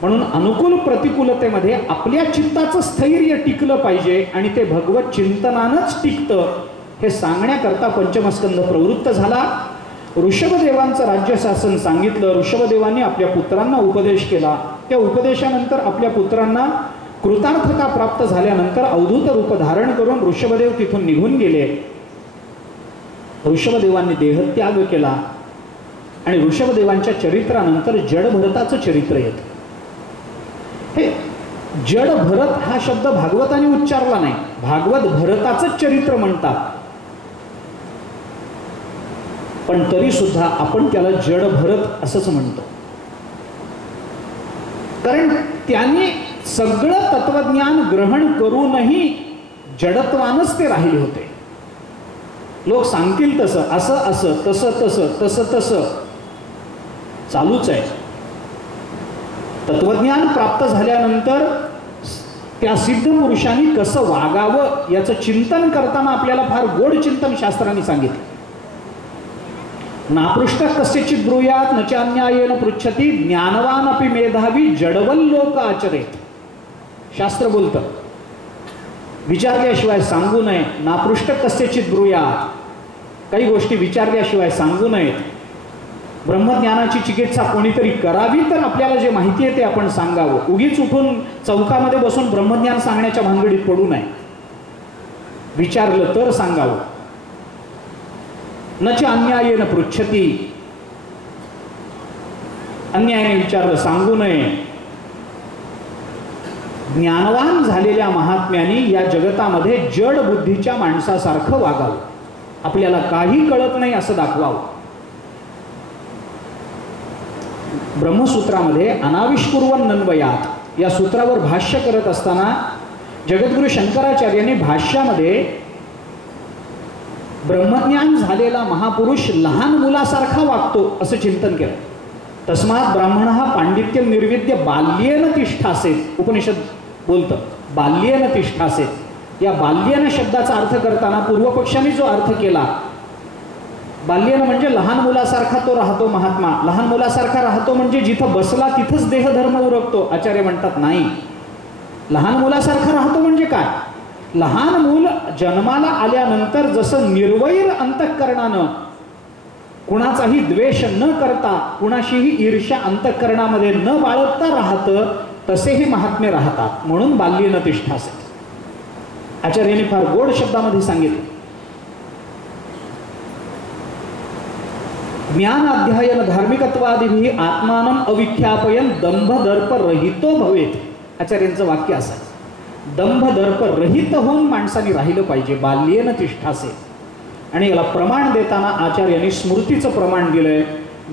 म्हणून अनुकूल प्रतिकूलतेमध्ये आपल्या चित्ताचं स्थैर्य टिकलं पाहिजे आणि ते भगवत चिंतनानंच टिकतं हे सांगण्याकरता पंचमस्कंध प्रवृत्त झाला. ऋषभदेवांचं राज्य शासन सांगितलं. ऋषभदेवांनी आपल्या पुत्रांना उपदेश केला. त्या उपदेशानंतर आपल्या पुत्रांना कृतार्थता प्राप्त झाल्यानंतर अवधूत रूप धारण करून ऋषभदेव तिथून निघून गेले. ऋषभदेवांनी देहत्याग केला आणि ऋषभदेवांच्या चरित्रानंतर जडभरताचं चरित्र येतं. हे जडभरत हा शब्द भागवताने उच्चारला नाही, भागवत भरताचंच चरित्र म्हणतात. पण तरी सुद्धा आपण त्याला जडभरत असंच म्हणतो, कारण त्याने सगळं तत्वज्ञान ग्रहण करूनही जडत्वानच ते राहिले होते. लोक सांगतील तसं, असं असं, तसं तसं, तसं तसं चालूच आहे. तत्वज्ञान प्राप्त झाल्यानंतर त्या सिद्ध पुरुषांनी कसं वागावं याचं चिंतन करताना आपल्याला फार गोड चिंतन शास्त्रांनी सांगितलं. नापृष्ट कस्यचित ब्रूयात न च अन्यायेन पृच्छती ज्ञानवान अपि मेधावी जडवल्लोक आचरेत. शास्त्र बोलतं विचारल्याशिवाय सांगू नये. नापृष्ट कस्यचित ब्रूयात, काही गोष्टी विचारल्याशिवाय सांगू नयेत. ब्रह्मज्ञानाची चिकित्सा कोणीतरी करावी तर आपल्याला जे माहिती आहे ते आपण सांगावं. उगीच उठून चौकामध्ये बसून ब्रह्मज्ञान सांगण्याच्या भानगडीत पडू नये. विचारलं तर सांगावं. न च अन्यायेन पृच्छती, अन्यायाने विचारलं सांगू नये. ज्ञानवान झालेल्या महात्म्यांनी या जगतामध्ये जड बुद्धीच्या माणसासारखं वागावं. आपल्याला काही कळत नाही असं दाखवावं. ब्रह्मसूत्रामध्ये अनाविष्कुर्वन् नन्वयात या सूत्रावर भाष्य करत असताना जगद्गुरु शंकराचार्यांनी भाष्यामध्ये ब्रह्मज्ञान झालेला महापुरुष लहान मुलासारखा वागतो असं चिंतन केलं. तस्मात् ब्राह्मणः पांडित्यं निर्विद्य बाल्येन तिष्ठासेत. उपनिषद बोलतं बाल्येन तिष्ठासेत. या बाल्येन शब्दाचा अर्थ करताना पूर्वपक्षाने जो अर्थ केला, बाल्येन म्हणजे लहान मुलासारखा तो राहतो महात्मा. लहान मुलासारखा राहतो म्हणजे जिथं बसला तिथंच देहधर्म उरकतो. आचार्य म्हणतात नाही, लहान मुलासारखा राहतो म्हणजे काय? लहान मूल जन्माला आल्यानंतर जसं निर्वैर अंतःकरणानं कुणाचाही द्वेष न करता कुणाशीही ईर्ष्या अंतःकरणामध्ये न बाळगता राहतं, तसेही महात्मे राहतात. म्हणून बाल्येन तिष्ठासेत. आचार्यांनी फार गोड शब्दामध्ये सांगितलं. ज्ञान अध्ययन धार्मिकत्वादिभिः आत्मानं अविख्यापयन दंभ दर्प रहितो भवेत. आचार्यांचं वाक्य असं, दंभ दर्प रहित होऊन माणसाने राहिलं पाहिजे. बाल्येन तिष्ठासे. आणि याला प्रमाण देताना आचार्यांनी स्मृतीचं प्रमाण दिलंय.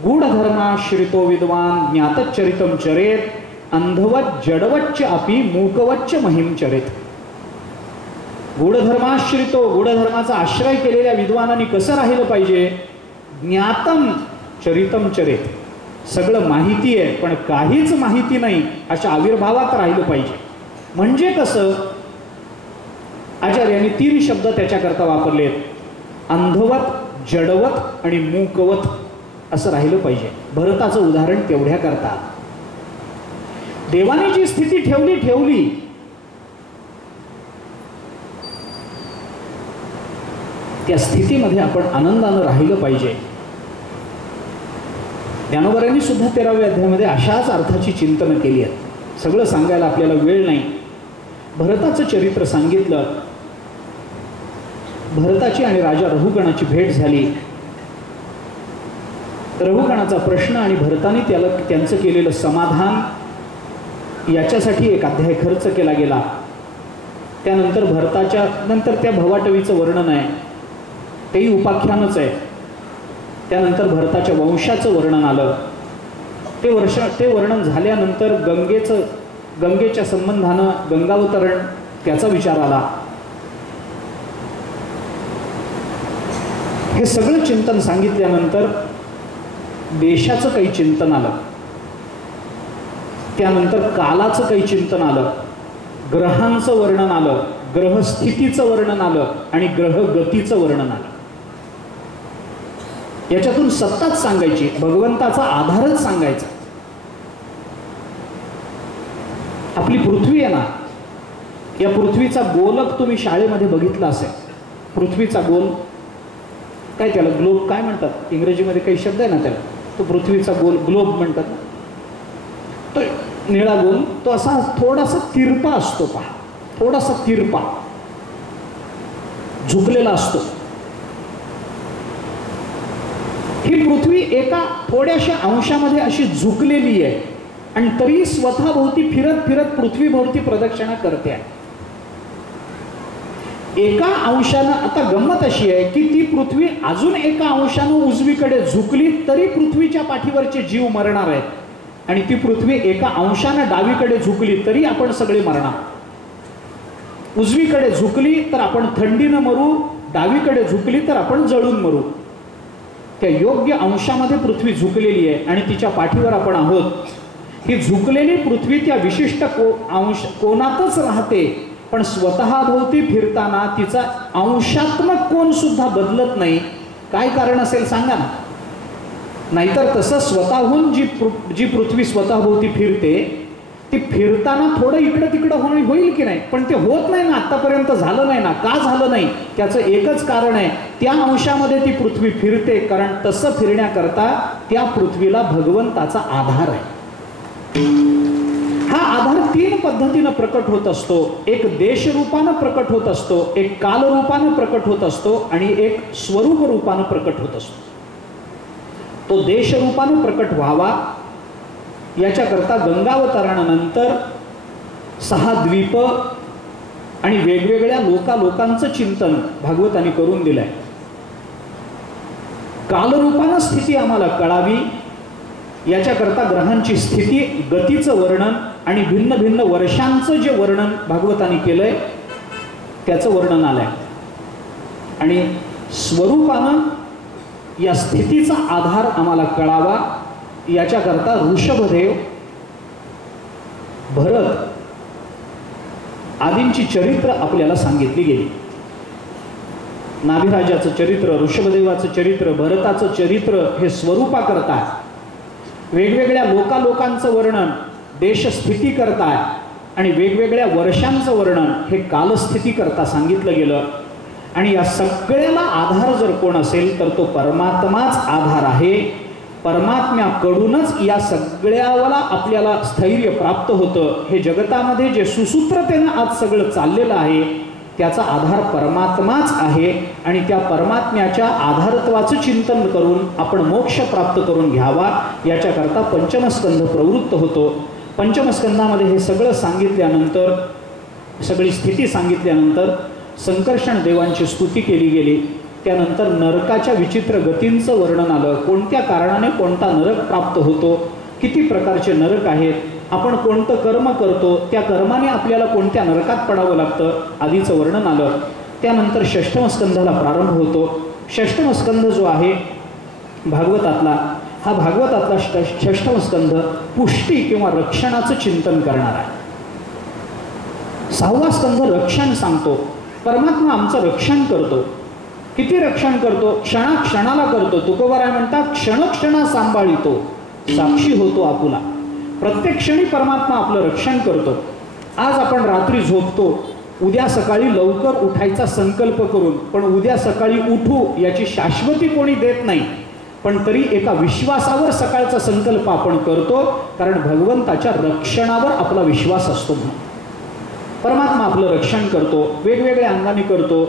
गूढधर्माश्रितो विद्वान ज्ञातचरितम चरेत अंधवत जडवच्च अपि मूकवच्च महिम चरेत. गूढधर्माश्रितो, गूढधर्माचा आश्रय केलेल्या विद्वानांनी कसं राहिलं पाहिजे? ज्ञातम चरितम चरेत. सगळं माहिती आहे पण काहीच माहिती नाही अशा आविर्भावात राहिलं पाहिजे. म्हणजे कसं? आचार्यांनी 3 शब्द त्याच्याकरता वापरलेत. अंधवत, जडवत आणि मूकवत असं राहिलं पाहिजे. भरताचं उदाहरण तेवढ्या करता. देवाने जी स्थिती ठेवली त्या स्थितीमध्ये आपण आनंदानं राहिलं पाहिजे. ज्ञानोबरांनी सुद्धा 13व्या अध्यायामध्ये अशाच अर्थाची चिंतन केली आहे. सगळं सांगायला आपल्याला वेळ नाही. भरताचं चरित्र सांगितलं. भरताची आणि राजा रहुगणाची भेट झाली. रहुगणाचा प्रश्न आणि भरताने त्यांचं केलेलं समाधान याच्यासाठी एक अध्याय खर्च केला गेला. त्यानंतर भरताच्या नंतर त्या भवाटवीचं वर्णन आहे, तेही उपाख्यानच आहे. त्यानंतर भरताच्या वंशाचं वर्णन आलं. ते वर्णन झाल्यानंतर गंगेच्या संबंधानं गंगावतरण त्याचा विचार आला. हे सगळं चिंतन सांगितल्यानंतर देशाचं काही चिंतन आलं. त्यानंतर कालाचं काही चिंतन आलं. ग्रहांचं वर्णन आलं, ग्रहस्थितीचं वर्णन आलं आणि ग्रहगतीचं वर्णन आलं. याच्यातून सत्ताच सांगायची, भगवंताचा आधारच सांगायचा. आपली पृथ्वी आहे ना, या पृथ्वीचा गोलक तुम्ही शाळेमध्ये बघितला असेल. पृथ्वीचा गोल काय त्याला ग्लोब काय म्हणतात इंग्रजीमध्ये, काही शब्द आहे ना त्याला, तो पृथ्वीचा गोल ग्लोब म्हणतात ना, तो निळा गोल, तो असा थोडासा तिरपा असतो पहा, थोडासा तिरपा झुकलेला असतो. ही पृथ्वी एका थोड्याशा अंशामध्ये अशी झुकलेली आहे आणि तरी स्वतःभोवती फिरत फिरत पृथ्वीभोवती प्रदक्षिणा करते. एका अंशानं, आता गंमत अशी आहे की ती पृथ्वी अजून एका अंशानं उजवीकडे झुकली तरी पृथ्वीच्या पाठीवरचे जीव मरणार आहेत, आणि ती पृथ्वी एका अंशानं डावीकडे झुकली तरी आपण सगळे मरणार. उजवीकडे झुकली तर आपण थंडीनं मरू, डावीकडे झुकली तर आपण जळून मरू. त्या योग्य अंशामध्ये पृथ्वी झुकलेली आहे आणि तिच्या पाठीवर आपण आहोत. ही झुकलेली पृथ्वी त्या विशिष्ट कोनातच राहते, पण स्वतःभोवती फिरताना तिचा अंशात्मक कोन सुद्धा बदलत नाही. काय कारण असेल सांगा ना. नाहीतर तसं स्वतःहून जी पृथ्वी स्वतःभोवती फिरते ती फिरताना थोडं इकडं तिकडं होईल की नाही, पण ते होत नाही ना, आतापर्यंत झालं नाही ना. का झालं नाही? त्याचं एकच कारण आहे, त्या अंशामध्ये ती पृथ्वी फिरते, कारण तसं फिरण्याकरता त्या पृथ्वीला भगवंताचा आधार आहे. हा आधार 3 पद्धतीनं प्रकट होत असतो. एक देशरूपानं प्रकट होत असतो, एक कालरूपानं प्रकट होत असतो आणि एक स्वरूप रूपानं प्रकट होत असतो. तो देशरूपानं प्रकट व्हावा याच्याकरता गंगावतरणानंतर 6 द्वीप आणि वेगवेगळ्या लोकांचं चिंतन भागवतांनी करून दिलंय. कालरूपानं स्थिती आम्हाला कळावी याच्याकरता ग्रहांची स्थिती, गतीचं वर्णन आणि भिन्न भिन्न वर्षांचं जे वर्णन भागवतांनी केलंय त्याचं वर्णन आलंय. आणि स्वरूपानं या स्थितीचा आधार आम्हाला कळावा याच्याकरता ऋषभदेव, भरत आदींची चरित्र आपल्याला सांगितली गेली. नाभिराजाचं चरित्र, ऋषभदेवाचं चरित्र, भरताचं चरित्र हे स्वरूपाकरता, वेगवेगळ्या लोकांचं वर्णन देशस्थिती करता आणि वेगवेगळ्या वर्षांचं वर्णन हे कालस्थिती करता सांगितलं गेलं. आणि या सगळ्याला आधार जर कोण असेल तर तो परमात्माच आधार आहे. परमात्म्याकडूनच या सगळ्याला आपल्याला स्थैर्य प्राप्त होतं. हे जगतामध्ये जे सुसूत्रतेनं आज सगळं चाललेलं आहे त्याचा आधार परमात्माच आहे आणि त्या परमात्म्याच्या आधारत्वाचं चिंतन करून आपण मोक्ष प्राप्त करून घ्यावा याच्याकरता पंचमस्कंध प्रवृत्त होतो. पंचमस्कंधामध्ये हे सगळं सांगितल्यानंतर, सगळी स्थिती सांगितल्यानंतर संकर्षण देवांची स्तुती केली गेली. त्यानंतर नरकाच्या विचित्र गतींचं वर्णन आलं. कोणत्या कारणाने कोणता नरक प्राप्त होतो, किती प्रकारचे नरक आहेत, आपण कोणतं कर्म करतो त्या कर्माने आपल्याला कोणत्या नरकात पडावं लागतं आदीचं वर्णन आलं. त्यानंतर षष्ठम स्कंधाला प्रारंभ होतो. षष्ठम स्कंध जो आहे भागवतातला, हा भागवतातला षष्ठम स्कंध पुष्टी किंवा रक्षणाचं चिंतन करणार आहे. 6वा स्कंध रक्षण सांगतो. परमात्मा आमचं रक्षण करतो. किती रक्षण करतो? क्षणाक्षणाला करतो. तुकोबाराय म्हणतात क्षणक्षणा सांभाळितो, साक्षी होतो आपुला. प्रत्येक क्षणी परमात्मा आपलं रक्षण करतो. आज आपण रात्री झोपतो, उद्या सकाळी लवकर उठायचा संकल्प करून, पण उद्या सकाळी उठू याची शाश्वती कोणी देत नाही, पण तरी एका विश्वासावर सकाळचा संकल्प आपण करतो, कारण भगवंताच्या रक्षणावर आपला विश्वास असतो. परमात्मा आपलं रक्षण करतो, वेगवेगळ्या अंगाने करतो.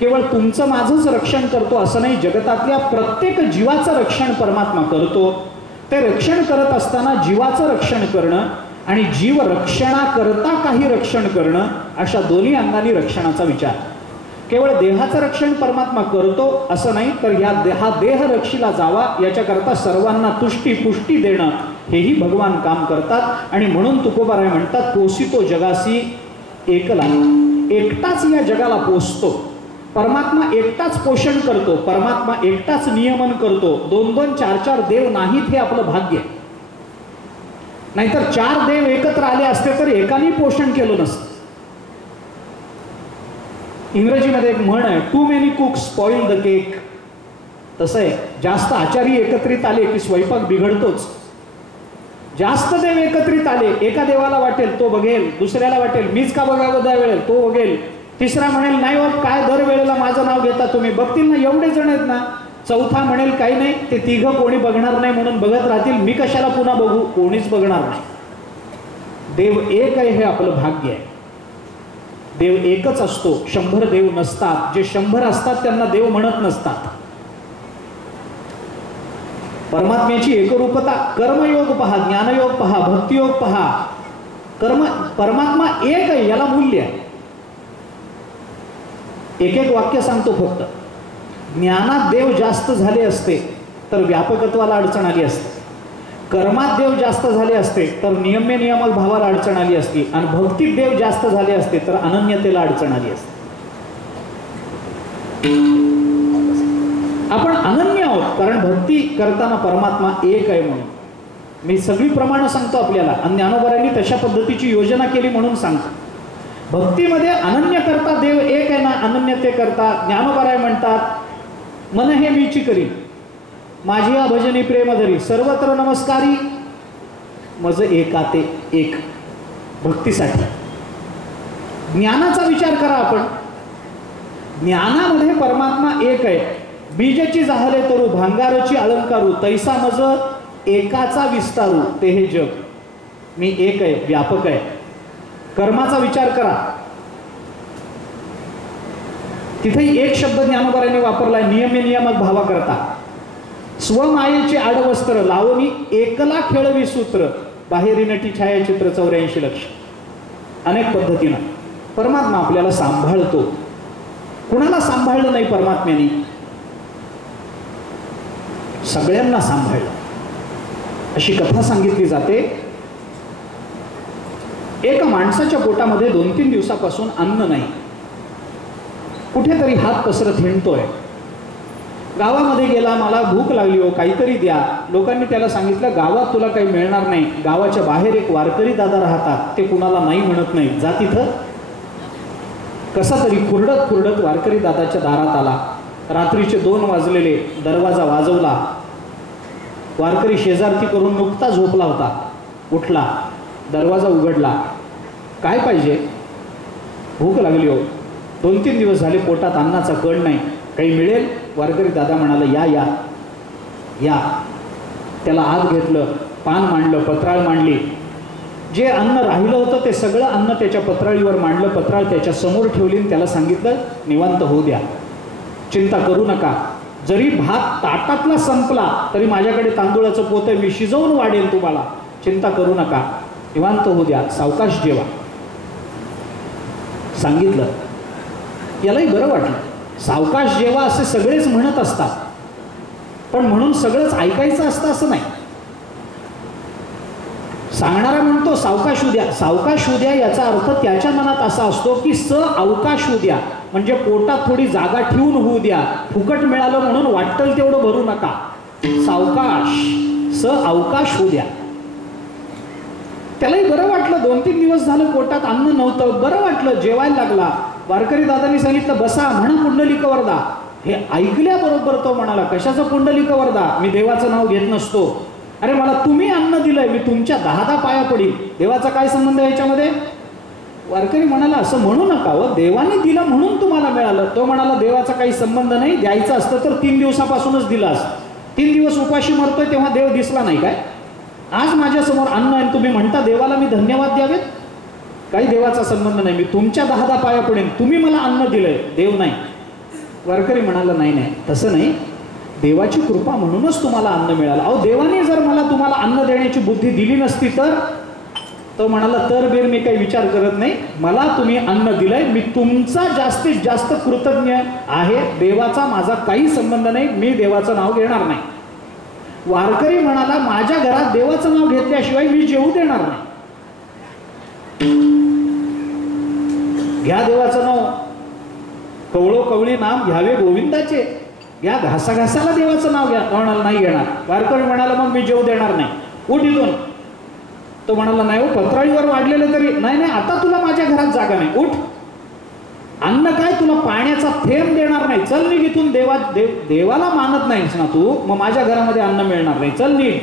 केवळ तुमचं माझंच रक्षण करतो असं नाही, जगतातल्या प्रत्येक जीवाचं रक्षण परमात्मा करतो. ते रक्षण करत असताना जीवाचं रक्षण करणं आणि जीव रक्षणाकरता काही रक्षण करणं अशा दोन्ही अंगांनी रक्षणाचा विचार. केवळ देहाचं रक्षण परमात्मा करतो असं नाही, तर हा देह रक्षीला जावा याच्याकरता सर्वांना तुष्टी पुष्टी देणं हेही भगवान काम करतात. आणि म्हणून तुकोबाराय म्हणतात पोसितो जगासी एकला, एकटाच या जगाला पोसतो. परमात्मा एकटाच पोषण करतो, परमात्मा एकटाच नियमन करतो. 2-2, 4-4 देव नाहीत हे आपलं भाग्य. नाहीतर 4 देव एकत्र आले असते तर एकाने पोषण केलं नसतं. इंग्रजीमध्ये एक म्हण आहे, too many cooks spoil the cake. तसं आहे, जास्त आचारी एकत्रित आले की स्वयंपाक बिघडतोच. जास्त देव एकत्रित आले, एका देवाला वाटेल तो बघेल, दुसऱ्याला वाटेल मीच का बघावं द्या वेळेल तो बघेल, तिसरा म्हणेल नाही होत काय दर वेळेला माझं नाव घेता तुम्ही. बघतील ना एवढे जण आहेत ना, चौथा म्हणेल काही नाही, ते तिघं कोणी बघणार नाही म्हणून बघत राहतील, मी कशाला पुन्हा बघू, कोणीच बघणार नाही. देव एक आहे हे आपलं भाग्य आहे. देव एकच असतो, 100 देव नसतात. जे 100 असतात त्यांना देव म्हणत नसतात. परमात्म्याची एकरूपता, कर्मयोग पहा, ज्ञानयोग पहा, भक्तियोग पहा. परमात्मा एक आहे, याला मूल्य आहे. एक एक वाक्य सांगतो फक्त. ज्ञानात देव जास्त झाले असते तर व्यापकत्वाला अडचण आली असते. कर्मात देव जास्त झाले असते तर नियम्य नियामक भावाला अडचण आली असती. आणि भक्तीत देव जास्त झाले असते तर अनन्यतेला अडचण आली असते. आपण अनन्य आहोत कारण भक्ती करताना परमात्मा एक आहे म्हणून. मी सगळी प्रमाणं सांगतो आपल्याला, आणि ज्ञानोबारांनी तशा पद्धतीची योजना केली म्हणून सांगतो. भक्तीमध्ये अनन्य करता देव एक आहे ना, अनन्यते करता ज्ञानोबाराय म्हणतात, मन हे मीची करी माझी या भजनी प्रेम धरी सर्वत्र नमस्कारी मज एकाते एक. भक्तीसाठी ज्ञानाचा विचार करा आपण. ज्ञानामध्ये परमात्मा एक आहे. बीजची जाहले तरू भांगारची अलंकारू तैसा मज एकाचा विस्तारू ते हे जग. मी एक आहे, व्यापक आहे. कर्माचा विचार करा, तिथेही एक शब्द ज्ञानोबारांनी वापरलाय, नियम्य नियामक भावा करता. स्वमायेचे आडवस्त्र लावणी एकला खेळवी सूत्र बाहेरी नटी छायाचित्र 84 लक्ष. अनेक पद्धतीनं परमात्मा आपल्याला सांभाळतो. कुणाला सांभाळलं नाही परमात्म्याने? सगळ्यांना सांभाळलं. अशी कथा सांगितली जाते. एका माणसाच्या पोटामध्ये 2-3 दिवसापासून अन्न नाही. कुठेतरी हात पसरत हिंडतोय. गावामध्ये गेला, मला भूक लागली हो, काहीतरी द्या. लोकांनी त्याला सांगितलं, गावात तुला काही मिळणार नाही. गावाच्या बाहेर एक वारकरी दादा राहतात, ते कुणाला नाही म्हणत नाही, जा तिथं. कसा तरी खुरडत खुरडत वारकरी दादाच्या दारात आला. रात्रीचे 2 वाजलेले. दरवाजा वाजवला. वारकरी शेजारती करून नुकता झोपला होता. उठला, दरवाजा उघडला. काय पाहिजे? भूक लागली हो, 2-3 दिवस झाले पोटात अन्नाचा कण नाही, काही मिळेल? वारकरी दादा म्हणाला, या या या. त्याला आत घेतलं, पान मांडलं, पत्राळ मांडली. जे अन्न राहिलं होतं ते सगळं अन्न त्याच्या पत्राळीवर मांडलं. पत्राळ त्याच्या समोर ठेवली आणि त्याला सांगितलं, निवांत होऊ द्या, चिंता करू नका. जरी भात ताटातला संपला तरी माझ्याकडे तांदूळाचं पोत आहे, मी शिजवून वाढेल तुम्हाला, चिंता करू नका, निवांत होऊ द्या, सावकाश जेवा. सांगितलं. यालाही बरं वाटलं. सावकाश जेवा असे सगळेच म्हणत असतात, पण म्हणून सगळंच ऐकायचं असतं असं नाही. सांगणारा म्हणतो सावकाश उद्या. सावकाश उद्या याचा अर्थ त्याच्या मनात असा असतो की अवकाश उद्या, म्हणजे पोटात थोडी जागा ठेवून होऊ द्या. फुकट मिळालं म्हणून वाटेल तेवढं भरू नका. सावकाश, अवकाश होऊ द्या. त्यालाही बरं वाटलं. 2-3 दिवस झालं पोटात अन्न नव्हतं, बरं वाटलं, जेवायला लागला. वारकरी दादांनी सांगितलं, बसा, म्हणा पुंडलिक वरदा. हे ऐकल्याबरोबर तो म्हणाला, कशाचं पुंडलिक वरदा? मी देवाचं नाव घेत नसतो. अरे मला तुम्ही अन्न दिलंय, मी तुमच्या 10 पाया पडील. देवाचा काय संबंध आहे याच्यामध्ये? वारकरी म्हणाला, असं म्हणू नका हो, देवाने दिलं म्हणून तुम्हाला मिळालं. तो म्हणाला, देवाचा काही संबंध नाही, द्यायचं असतं तर 3 दिवसापासूनच दिलं असतं. 3 दिवस उपाशी मरतोय तेव्हा देव दिसला नाही काय? आज माझ्यासमोर अन्न आहे, तुम्ही म्हणता देवाला मी धन्यवाद द्यावेत? काही देवाचा संबंध नाही, मी तुमच्या 10 पाया पडेन, तुम्ही मला अन्न दिलंय, देव नाही. वारकरी म्हणाला, नाही नाही, तसं नाही, देवाची कृपा म्हणूनच तुम्हाला अन्न मिळालं. अहो, देवाने जर मला तुम्हाला अन्न देण्याची बुद्धी दिली नसती तर? तो म्हणाला, तर बेर मी काही विचार करत नाही, मला तुम्ही अन्न दिलंय, मी तुमचा जास्तीत जास्त कृतज्ञ आहे. देवाचा माझा काही संबंध नाही, मी देवाचं नाव घेणार नाही. वारकरी म्हणाला, माझ्या घरात देवाचं नाव घेतल्याशिवाय मी जेवू देणार नाही. घ्या देवाचं नाव, कवळो कवळी नाम घ्यावे गोविंदाचे. घ्या, घासाघासाला देवाचं नाव घ्या. तो म्हणाला, नाही घेणार. वारकरी म्हणाला, मग मी जेवू देणार नाही, उठ इथून. तो म्हणाला, नाही हो, पत्राळीवर वाढलेलं तरी. नाही नाही, आता तुला माझ्या घरात जागा नाही, उठ. अन्न काय, तुला पाण्याचा थेंब देणार नाही, चल निघ इथून. देवाला मानत नाहीस ना तू, मग माझ्या घरामध्ये अन्न मिळणार नाही, चल निघ.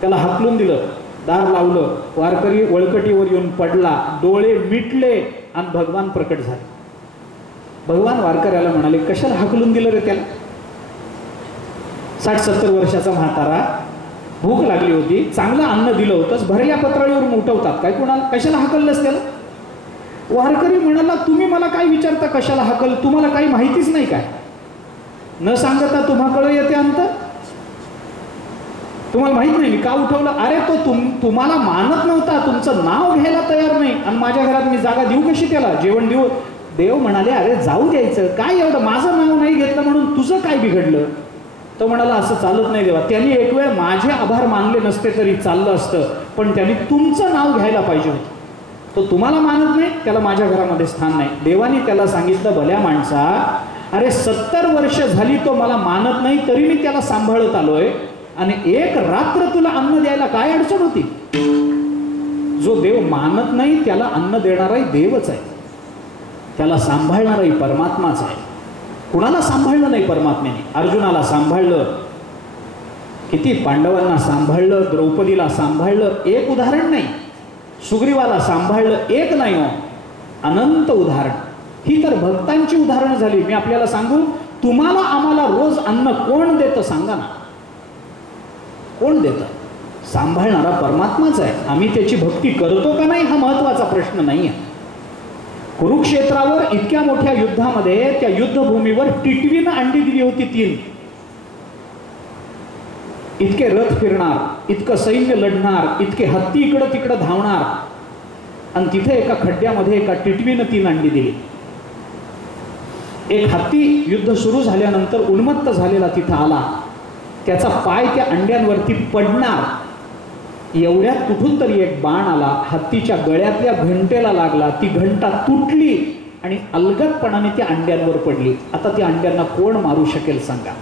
त्याला हाकलून दिलं, दार लावलं. वारकरी वळकटीवर येऊन पडला, डोळे मिटले आणि भगवान प्रकट झाले. भगवान वारकऱ्याला म्हणाले, कशाला हाकलून दिलं रे त्याला? 60-70 वर्षाचा म्हातारा, भूक लागली होती, चांगलं अन्न दिलं होतंच, भरल्या पत्राळीवर उठवतात काय, कोणाला कशाला हाकललंस त्याला? वारकरी म्हणाला, तुम्ही मला काय विचारता कशाला हाकल, तुम्हाला काही माहितीच नाही काय? न सांगता तुम्हाकडे येते अंतर, तुम्हाला माहित नाही मी का उठवलं? अरे तो तुम्हाला मानत नव्हता, तुमचं नाव घ्यायला तयार नाही, आणि माझ्या घरात मी जागा देऊ कशी त्याला, जेवण देऊ? देव म्हणाले, अरे जाऊ द्यायचं काय एवढं, माझं नाव नाही घेतलं म्हणून तुझं काय बिघडलं? तो म्हणाला, असं चालत नाही देवा, त्यांनी एक वेळ माझे आभार मानले नसते तरी चाललं असतं, पण त्यांनी तुमचं नाव घ्यायला पाहिजे होतं. तो तुम्हाला मानत नाही, त्याला माझ्या घरामध्ये स्थान नाही. देवाने त्याला सांगितलं, भल्या माणसा, अरे 70 वर्ष झाली तो मला मानत नाही, तरी मी त्याला सांभाळत आलोय, आणि एक रात्र तुला अन्न द्यायला काय अडचण होती? जो देव मानत नाही त्याला अन्न देणाराही देवच आहे, त्याला सांभाळणाराही परमात्माच आहे. कुणाला सांभाळलं नाही परमात्म्याने? अर्जुनाला सांभाळलं, किती पांडवांना सांभाळलं, द्रौपदीला सांभाळलं, एक उदाहरण नाही. सुग्रीवाला सांभाळलं, एक नाही हो, अनंत उदाहरण. ही तर भक्तांची उदाहरणं झाली. मी आपल्याला सांगू, तुम्हाला आम्हाला रोज अन्न कोण देतं सांगा ना? कोण देतं? सांभाळणारा परमात्माच आहे. आम्ही त्याची भक्ती करतो का नाही हा महत्वाचा प्रश्न नाही आहे. कुरुक्षेत्रावर इतक्या मोठ्या युद्धामध्ये त्या युद्धभूमीवर टिटवीनं अंडी दिली होती 3. इतके रथ फिरणार, इतकं सैन्य लढणार, इतके हत्ती इकडं तिकडं धावणार, आणि तिथे एका खड्ड्यामध्ये एका टिटवीनं 3 अंडी दिली. एक हत्ती युद्ध सुरू झाल्यानंतर उन्मत्त झालेला तिथं आला, त्याचा पाय त्या अंड्यांवरती पडणार, एवढ्यात कुठून तरी एक बाण आला, हत्तीच्या गळ्यातल्या घंटेला लागला, ती घंटा तुटली आणि अलगदपणाने त्या अंड्यांवर पडली. आता त्या अंड्यांना कोण मारू शकेल सांगा?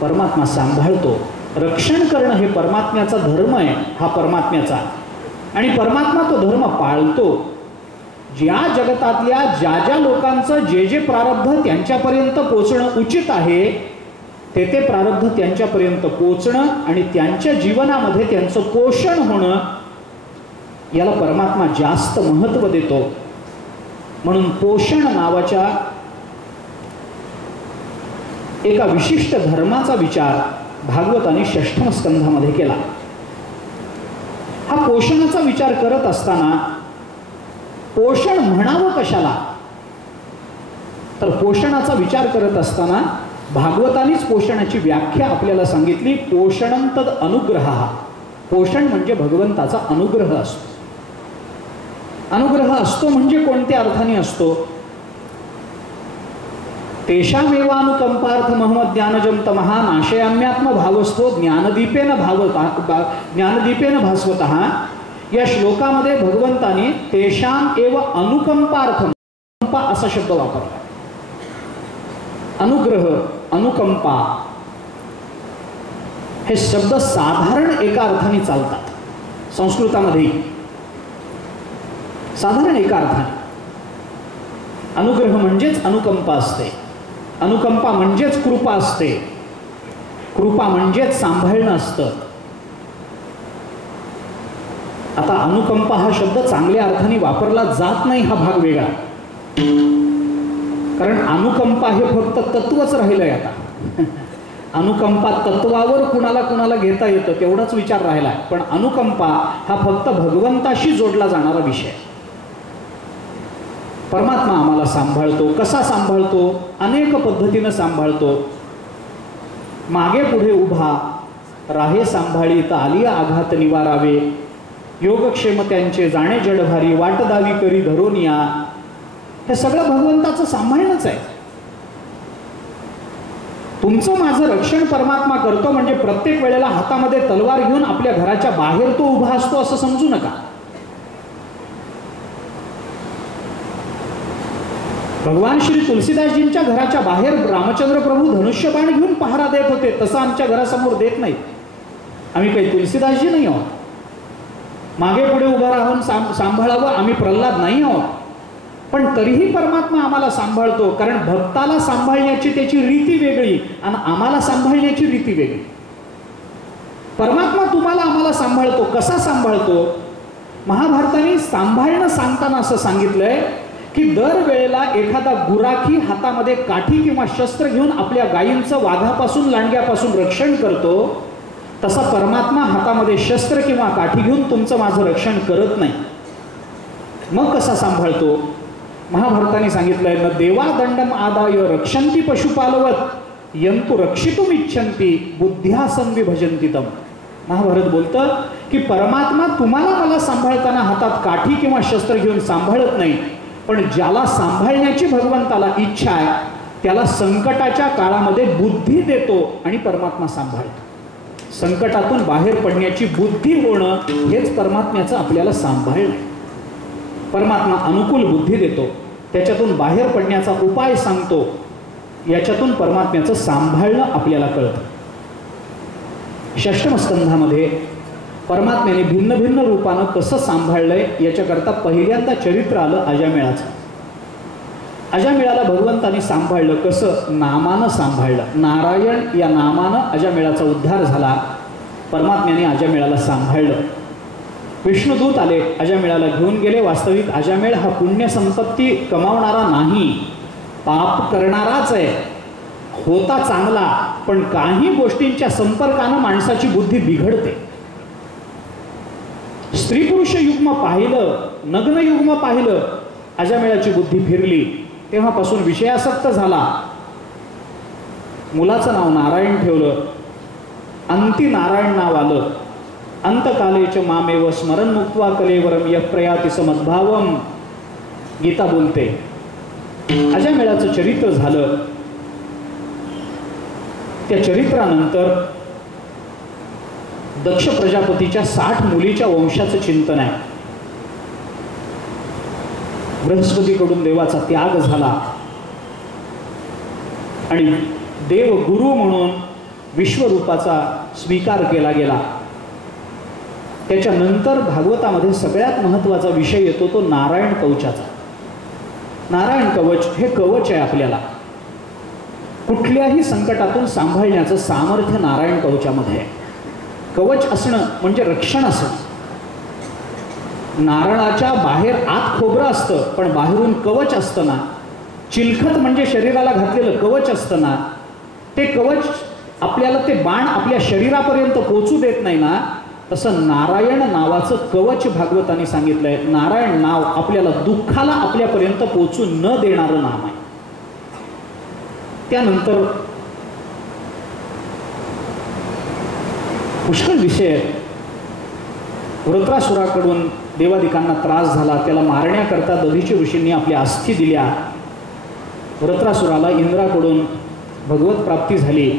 परमात्मा सांभाळतो. रक्षण करणं हे परमात्म्याचा धर्म आहे, हा परमात्म्याचा, आणि परमात्मा तो धर्म पाळतो. ज्या जगतातल्या ज्या ज्या लोकांचं जे जे प्रारब्ध त्यांच्यापर्यंत पोचणं उचित आहे, ते प्रारब्ध त्यांच्यापर्यंत पोचणं आणि त्यांच्या जीवनामध्ये त्यांचं पोषण होणं, याला परमात्मा जास्त महत्त्व देतो. म्हणून पोषण नावाच्या एका विशिष्ट धर्माचा विचार भागवताने 6ष्ठम स्कंधामध्ये केला. हा पोषणाचा विचार करत असताना पोषण म्हणावं कशाला, तर पोषणाचा विचार करत असताना भागवतानेच पोषणाची व्याख्या आपल्याला सांगितली. पोषणं तद अनुग्रह. पोषण म्हणजे भगवंताचा अनुग्रह असतो. अनुग्रह असतो म्हणजे कोणत्या अर्थाने असतो? तेषामेवानुकंपार्थ महमद ज्ञानजम तमहा नाशयाम्यात्म भावस्तो ज्ञानदीपेन भास्वतः. या श्लोकामध्ये भगवंताने तेषाम एव अनुकंपार्थ असा शब्द वापरला. अनुग्रह, अनुकंपा हे शब्द साधारण एका अर्थाने चालतात संस्कृतामध्ये, साधारण एका अर्थाने. अनुग्रह म्हणजेच अनुकंपा असते, अनुकंपा म्हणजेच कृपा असते, कृपा म्हणजेच सांभाळणं असतं. आता अनुकंपा हा शब्द चांगल्या अर्थाने वापरला जात नाही, हा भाग वेगळा. कारण अनुकंपा हे फक्त तत्वच राहिलंय. आता अनुकंपा तत्वावर कुणाला कुणाला घेता येतं तेवढाच विचार राहिला, पण अनुकंपा हा फक्त भगवंताशी जोडला जाणारा विषय. परमात्मा आम्हाला सांभाळतो. कसा सांभाळतो? अनेक पद्धतीनं सांभाळतो. मागे पुढे उभा राहे सांभाळी तर आली आघात निवारावे, योगक्षेम त्यांचे जाणे जडभारी, वाट दावी करी धरोनिया. हे सगळं भगवंताचं सांभाळणंच आहे. तुमचं माझं रक्षण परमात्मा करतो म्हणजे प्रत्येक वेळेला हातामध्ये तलवार घेऊन आपल्या घराच्या बाहेर तो उभा असतो असं समजू नका. भगवान श्री तुलसीदासजींच्या घराच्या बाहेर रामचंद्र प्रभू धनुष्यबाण घेऊन पहारा देत होते, तसं आमच्या घरासमोर देत नाहीत. आम्ही काही तुलसीदासजी नाही आहोत. मागे पुढे उभा राहून सांभाळावं आम्ही प्रल्हाद नाही आहोत, पण तरीही परमात्मा आम्हाला सांभाळतो. कारण भक्ताला सांभाळण्याची त्याची रीती वेगळी आणि आम्हाला सांभाळण्याची रीती वेगळी. परमात्मा तुम्हाला आम्हाला सांभाळतो. कसा सांभाळतो? महाभारताने सांभाळणं सांगताना असं सांगितलंय की दरवेळेला एखादा गुराखी हातामध्ये काठी किंवा शस्त्र घेऊन आपल्या गायींचं वाघापासून लांडग्यापासून रक्षण करतो, तसा परमात्मा हातामध्ये शस्त्र किंवा काठी घेऊन तुमचं माझं रक्षण करत नाही. मग कसा सांभाळतो? महाभारताने सांगितलंय, न देवा दंडम आदाय रक्षंती पशुपालवत यंतु रक्षितुम इच्छन्ति बुद्ध्या संविभजन्ति तम. महाभारत बोलतं की परमात्मा तुम्हाला मला सांभाळताना हातात काठी किंवा शस्त्र घेऊन सांभाळत नाही, पण ज्याला सांभाळण्याची भगवंताला इच्छा आहे त्याला संकटाच्या काळामध्ये बुद्धी देतो आणि परमात्मा सांभाळतो. संकटातून बाहेर पडण्याची बुद्धी होणं हेच परमात्म्याचं आपल्याला सांभाळणं. परमात्मा अनुकूल बुद्धी देतो, त्याच्यातून बाहेर पडण्याचा उपाय सांगतो, याच्यातून परमात्म्याचं सांभाळणं आपल्याला कळतं. षष्ठम स्कंधामध्ये परमात्म्याने भिन्न भिन्न रूपानं कसं सांभाळलंय याच्याकरता पहिल्यांदा चरित्र आलं अजामेळाचं. अजामेळाला भगवंताने सांभाळलं कसं? नामानं सांभाळलं. नारायण या नामानं अजामेळाचा उद्धार झाला. परमात्म्याने अजामेळाला सांभाळलं. विष्णुदूत आले, अजामेळाला घेऊन गेले. वास्तविक अजामेळ हा पुण्य संपत्ती कमावणारा नाही, पाप करणाराच आहे. होता चांगला, पण काही गोष्टींच्या संपर्कानं माणसाची बुद्धी बिघडते. स्त्री पुरुष युग्म पाहिलं, नग्न युग्म पाहिलं, अजामेळाची बुद्धी फिरली. तेव्हापासून विषयासक्त झाला. मुलाचं नाव नारायण ठेवलं. अंती नारायण नाव आलं. अंतकालेच मामेव स्मरण मुक्त्वा कलेवरम यः प्रयाति समद्भावम. गीता बोलते. अजामेळाचं चरित्र झालं. त्या चरित्रानंतर दक्ष प्रजापतीच्या 60 मुलीच्या वंशाचं चिंतन आहे. बृहस्पतीकडून देवाचा त्याग झाला आणि देव गुरु म्हणून विश्वरूपाचा स्वीकार केला गेला. त्याच्यानंतर भागवतामध्ये सगळ्यात महत्त्वाचा विषय येतो तो नारायण कवचाचा. नारायण कवच हे कवच आहे. आपल्याला कुठल्याही संकटातून सांभाळण्याचं सामर्थ्य नारायण कवचामध्ये आहे. कवच असणं म्हणजे रक्षण असणं. नारळाच्या बाहेर आत खोबरं असतं, पण बाहेरून कवच असतं ना. चिलखत म्हणजे शरीराला घातलेलं कवच असतं ना. ते कवच आपल्याला ते बाण आपल्या शरीरापर्यंत पोचू देत नाही ना. तसं नारायण नावाचं कवच भागवताने सांगितलंय. नारायण नाव आपल्याला दुःखाला आपल्यापर्यंत पोचू न देणारं नाम आहे. त्यानंतर पुष्कळ विषय. वृत्रासुराकडून देवादिकांना त्रास झाला. त्याला मारण्याकरता दधीची ऋषींनी आपल्या अस्थी दिल्या. वृत्रासुराला इंद्राकडून भगवत प्राप्ती झाली.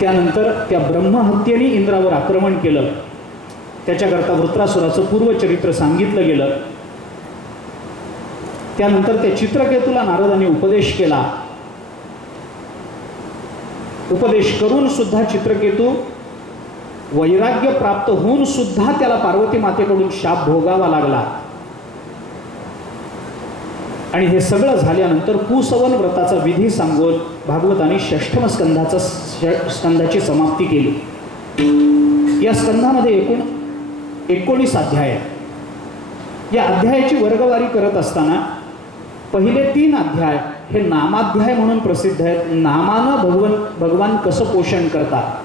त्यानंतर त्या ब्रह्महत्येने इंद्रावर आक्रमण केलं. त्याच्याकरता वृत्रासुराचं पूर्वचरित्र सांगितलं गेलं. त्यानंतर त्या चित्रकेतूला नारदांनी उपदेश केला. उपदेश करून सुद्धा चित्रकेतू वैराग्य प्राप्त होऊन सुद्धा त्याला पार्वती मातेकडून शाप भोगावा लागला. आणि हे सगळं झाल्यानंतर कुसवन व्रताचा विधी सांगून भागवताने षष्ठम स्कंधाची समाप्ती केली. या स्कंधामध्ये एकूण 19 अध्याय आहेत. या अध्यायाची वर्गवारी करत असताना पहिले 3 अध्याय हे नामाध्याय म्हणून प्रसिद्ध आहेत. नामानं भगवान कसं पोषण करतात.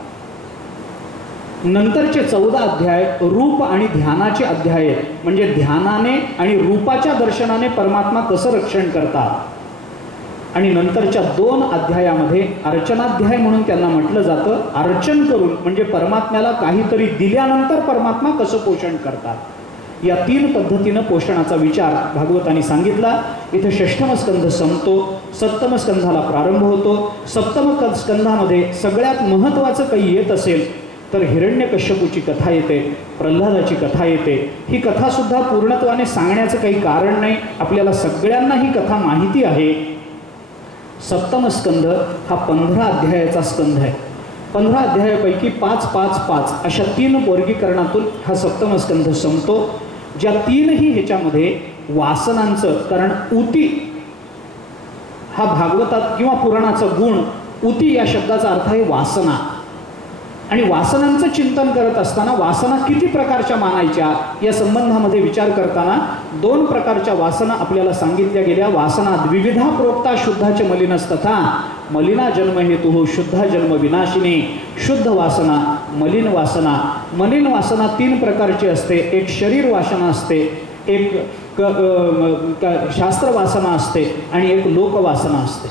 नंतरचे 14 अध्याय रूप आणि ध्यानाचे अध्याय आहेत. म्हणजे ध्यानाने आणि रूपाच्या दर्शनाने परमात्मा कसं रक्षण करतात. आणि नंतरच्या 2 अध्यायामध्ये अर्चनाध्याय म्हणून त्यांना म्हटलं जातं. अर्चन करून म्हणजे परमात्म्याला काहीतरी दिल्यानंतर परमात्मा कसं पोषण करतात. या 3 पद्धतीनं पोषणाचा विचार भागवताने सांगितला. इथं षष्ठम स्कंध संपतो. सप्तम स्कंधाला प्रारंभ होतो. सप्तम स्कंधामध्ये सगळ्यात महत्त्वाचं काही येत असेल तर हिरण्यकश्यपूची कथा येते, प्रल्हादाची कथा येते. ही कथासुद्धा पूर्णत्वाने सांगण्याचं काही कारण नाही. आपल्याला सगळ्यांना ही कथा माहिती आहे. सप्तम स्कंध हा 15 अध्यायाचा स्कंध आहे. 15 अध्यायापैकी 5, 5, 5 अशा 3 वर्गीकरणातून हा सप्तम स्कंध संपतो. ज्या 3ही ह्याच्यामध्ये वासनांचं, कारण उती हा भागवतात किंवा पुराणाचा गुण. उती या शब्दाचा अर्थ आहे वासना. आणि वासनांचं चिंतन करत असताना वासना किती प्रकारच्या मानायच्या या संबंधामध्ये विचार करताना दोन प्रकारच्या वासना आपल्याला सांगितल्या गेल्या. वासना द्विविधा प्रोक्ता शुद्धाच मलिनस्तथा मलिना जन्म हेतु शुद्धा जन्म विनाशिनी. शुद्ध वासना, मलिन वासना. मलिन वासना तीन प्रकारची असते. एक शरीर वासना असते, एक शास्त्र वासना असते आणि एक लोकवासना असते.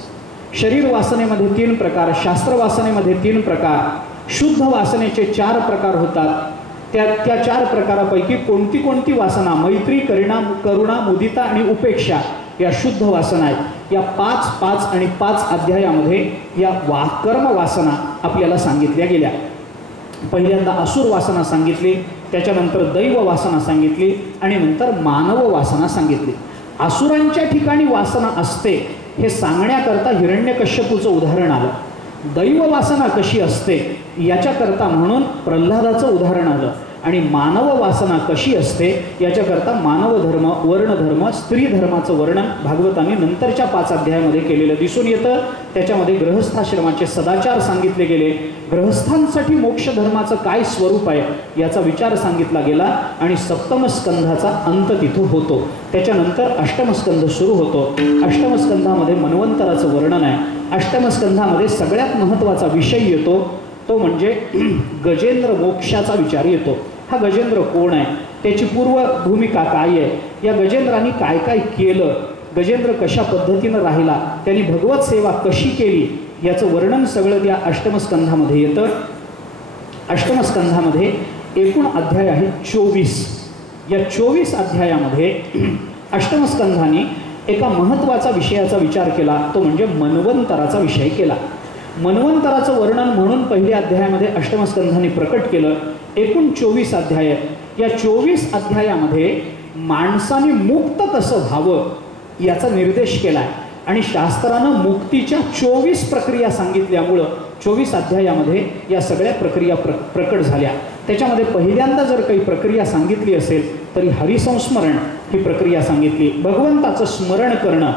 शरीर वासनेमध्ये तीन प्रकार, शास्त्र वासनेमध्ये तीन प्रकार, शुद्ध वासनेचे 4 प्रकार होतात. त्या 4 प्रकारापैकी कोणती कोणती वासना, मैत्री, करुणा, मुदिता आणि उपेक्षा या शुद्ध वासना आहेत. या 5 आणि 5 अध्यायामध्ये या कर्म वासना आपल्याला सांगितल्या गेल्या. पहिल्यांदा असुर वासना सांगितली, त्याच्यानंतर दैव वासना सांगितली आणि नंतर मानव वासना सांगितली. असुरांच्या ठिकाणी वासना असते हे सांगण्याकरता हिरण्यकश्यपूचं उदाहरण आलं. दैव वासना कशी असते याच्याकरता म्हणून प्रल्हादाचं उदाहरण आलं. आणि मानव वासना कशी असते याच्याकरता मानव धर्म, वर्ण धर्म, स्त्री धर्माचं वर्णन भागवतांनी नंतरच्या 5 अध्यायामध्ये केलेलं दिसून येतं. त्याच्यामध्ये गृहस्थाश्रमाचे सदाचार सांगितले गेले. गृहस्थांसाठी मोक्ष धर्माचं काय स्वरूप आहे याचा विचार सांगितला गेला आणि सप्तम स्कंधाचा अंत तिथं होतो. त्याच्यानंतर अष्टम स्कंध सुरू होतो. अष्टम स्कंधामध्ये मन्वंतराचं वर्णन आहे. अष्टम स्कंधामध्ये सगळ्यात महत्त्वाचा विषय येतो तो म्हणजे गजेंद्र मोक्षाचा विचार येतो. हा गजेंद्र कोण आहे, त्याची पूर्व भूमिका काय आहे, या गजेंद्राने काय काय केलं, गजेंद्र कशा पद्धतीनं राहिला, त्यांनी भगवत सेवा कशी केली याचं वर्णन सगळं त्या अष्टमस्कंधामध्ये येतं. अष्टमस्कंधामध्ये एकूण अध्याय आहे 24. या 24 अध्यायामध्ये अष्टमस्कंधाने एका महत्त्वाचा विषयाचा विचार केला, तो म्हणजे मन्वंतराचा विषय केला. मन्वंतराचं वर्णन म्हणून पहिल्या अध्यायामध्ये अष्टमस्कंधाने प्रकट केलं. एकूण 24 अध्याय. या 24 अध्यायामध्ये माणसाने मुक्त कसं व्हावं याचा निर्देश केला आहे आणि शास्त्रानं मुक्तीच्या 24 प्रक्रिया सांगितल्यामुळं 24 अध्यायामध्ये या सगळ्या प्रक्रिया प्रकट झाल्या. त्याच्यामध्ये पहिल्यांदा जर काही प्रक्रिया सांगितली असेल तरी हरिसंस्मरण ही प्रक्रिया सांगितली. भगवंताचं स्मरण करणं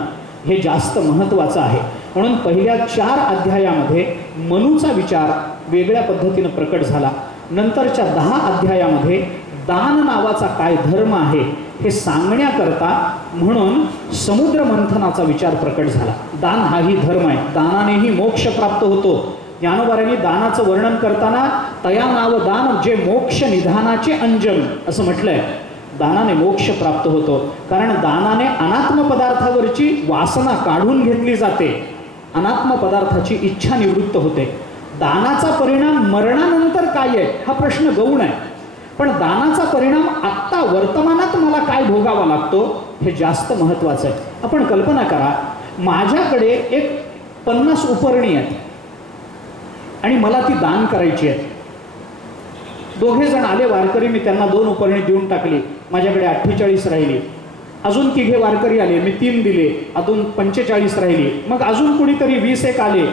हे जास्त महत्त्वाचं आहे. म्हणून पहिल्या 4 अध्यायामध्ये मनूचा विचार वेगळ्या पद्धतीनं प्रकट झाला. नंतरच्या 10 अध्यायामध्ये दान नावाचा काय धर्म आहे हे सांगण्याकरता म्हणून समुद्र मंथनाचा विचार प्रकट झाला. दान हाही धर्म आहे, दानानेही मोक्ष प्राप्त होतो. ज्ञानोबारांनी दानाचं वर्णन करताना तया नाव दान जे मोक्ष निधानाचे अंजन असं म्हटलंय. दानाने मोक्ष प्राप्त होतो कारण दानाने अनात्म पदार्थावरची वासना काढून घेतली जाते, अनात्म पदार्थाची इच्छा निवृत्त होते. दानाचा परिणाम मरणानंतर काय आहे हा प्रश्न गौण आहे, पण दानाचा परिणाम आत्ता वर्तमानात मला काय भोगावा लागतो हे जास्त महत्त्वाचं आहे. आपण कल्पना करा, माझ्याकडे एक 50 उपरणी आहेत आणि मला ती दान करायची आहे. दोघे जण आले वारकरी, मी त्यांना 2 उपरणी देऊन टाकली, माझ्याकडे 48 राहिली. अजून 3 वारकरी आले, मी 3 दिले, अजून 45 राहिली. मग अजून कुणीतरी 20 एक आले,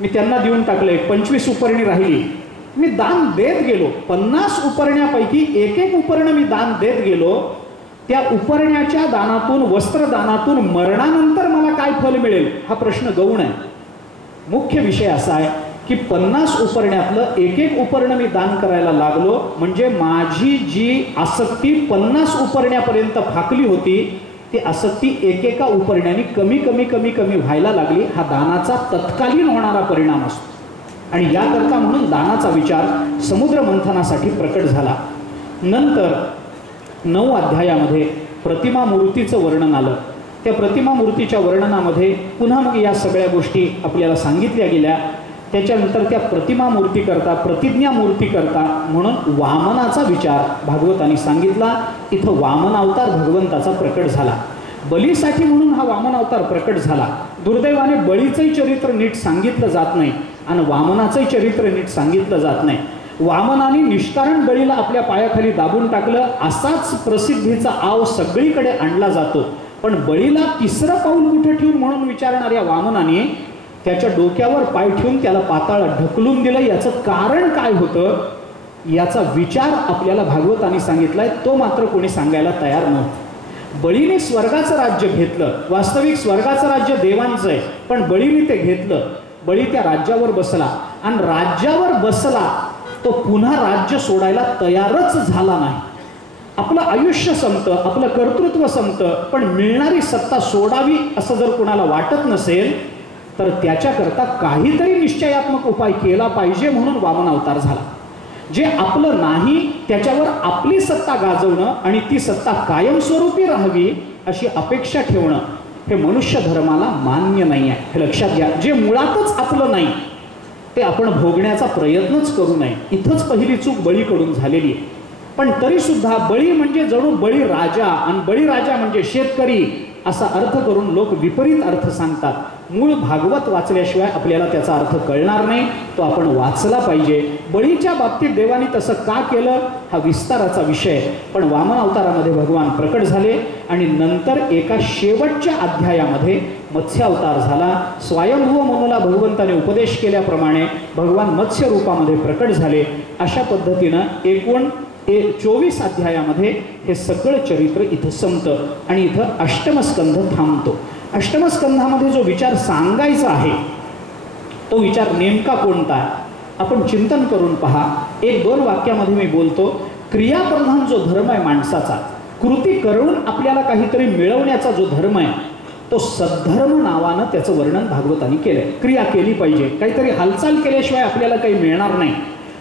मी त्यांना देऊन टाकले, 25 उपरणी राहिली. मी दान देत गेलो. 50 उपरण्यापैकी एक उपर्ण मी दान देत गेलो. त्या उपरण्याच्या दानातून, वस्त्रदानातून मरणानंतर मला काय फल मिळेल हा प्रश्न गौण आहे. मुख्य विषय असा आहे की 50 उपरण्यातलं एक उपर्ण मी दान करायला लागलो म्हणजे माझी जी आसक्ती 50 उपरण्यापर्यंत फाकली होती ती आसक्ती एकेका उपरण्याने कमी कमी कमी कमी व्हायला लागली. हा दानाचा तत्कालीन होणारा परिणाम असतो आणि याकरता म्हणून दानाचा विचार समुद्र मंथनासाठी प्रकट झाला. नंतर 9 अध्यायामध्ये प्रतिमा मूर्तीचं वर्णन आलं. त्या प्रतिमा मूर्तीच्या वर्णनामध्ये पुन्हा मग या सगळ्या गोष्टी आपल्याला सांगितल्या गेल्या. त्याच्यानंतर त्या प्रतिमा मूर्ती करता, प्रतिज्ञा मूर्ती करता म्हणून वामनाचा विचार भागवतांनी सांगितला. इथं वामन अवतार भगवंताचा प्रकट झाला. बलीसाठी म्हणून हा वामन अवतार प्रकट झाला. दुर्दैवाने बळीचंही चरित्र नीट सांगितलं जात नाही आणि वामनाचंही चरित्र नीट सांगितलं जात नाही. वामनाने निष्कारण बळीला आपल्या पायाखाली दाबून टाकलं, असाच प्रसिद्धीचा आव सगळीकडे आणला जातो. पण बळीला 3रं पाऊल कुठे ठेवून म्हणून विचारणाऱ्या वामनाने त्याच्या डोक्यावर पाय ठेवून त्याला पाताळात ढकलून दिलं. याचं कारण काय होतं याचा विचार आपल्याला भागवतांनी सांगितलाय, तो मात्र कोणी सांगायला तयार नव्हतं. बळीने स्वर्गाचं राज्य घेतलं, वास्तविक स्वर्गाचं राज्य देवांचं आहे, पण बळीने ते घेतलं. बळी त्या राज्यावर बसला आणि राज्यावर बसला तो पुन्हा राज्य सोडायला तयारच झाला नाही. आपलं आयुष्य संपतं, आपलं कर्तृत्व संपतं, पण मिळणारी सत्ता सोडावी असं जर कुणाला वाटत नसेल तर त्याच्याकरता काहीतरी निश्चयात्मक उपाय केला पाहिजे, म्हणून वामन अवतार झाला. जे आपलं नाही त्याच्यावर आपली सत्ता गाजवणं आणि ती सत्ता कायमस्वरूपी राहावी अशी अपेक्षा ठेवणं हे मनुष्य धर्माला मान्य नाही आहे. हे लक्षात घ्या. जे मुळातच आपलं नाही ते आपण भोगण्याचा प्रयत्नच करू नये. इथंच पहिली चूक बळीकडून झालेली आहे. पण तरी सुद्धा बळी म्हणजे जणू बळी राजा आणि बळीराजा म्हणजे शेतकरी असा अर्थ करून लोक विपरीत अर्थ सांगतात. मूळ भागवत वाचल्याशिवाय आपल्याला त्याचा अर्थ कळणार नाही. तो आपण वाचला पाहिजे. बळीच्या बाबतीत देवाने तसं का केलं हा विस्ताराचा विषय. पण वामन अवतारामध्ये भगवान प्रकट झाले आणि नंतर एका शेवटच्या अध्यायामध्ये मत्स्य अवतार झाला. स्वयंभू मनुला भगवंताने उपदेश केल्याप्रमाणे भगवान मत्स्य रूपामध्ये प्रकट झाले. अशा पद्धतीनं एकूण 24 अध्यायामध्ये हे सगळं चरित्र इथं संपतं आणि इथं अष्टमस्कंध थांबतो. अष्टमस्कंधामध्ये जो विचार सांगायचा आहे तो विचार नेमका कोणता आपण चिंतन करून पहा. 1-2 वाक्यामध्ये मी बोलतो. क्रियाप्रधान जो धर्म आहे माणसाचा, कृती करून आपल्याला काहीतरी मिळवण्याचा जो धर्म आहे तो सद्धर्म नावानं त्याचं वर्णन भागवताने केलंय. क्रिया केली पाहिजे, काहीतरी हालचाल केल्याशिवाय आपल्याला काही मिळणार नाही.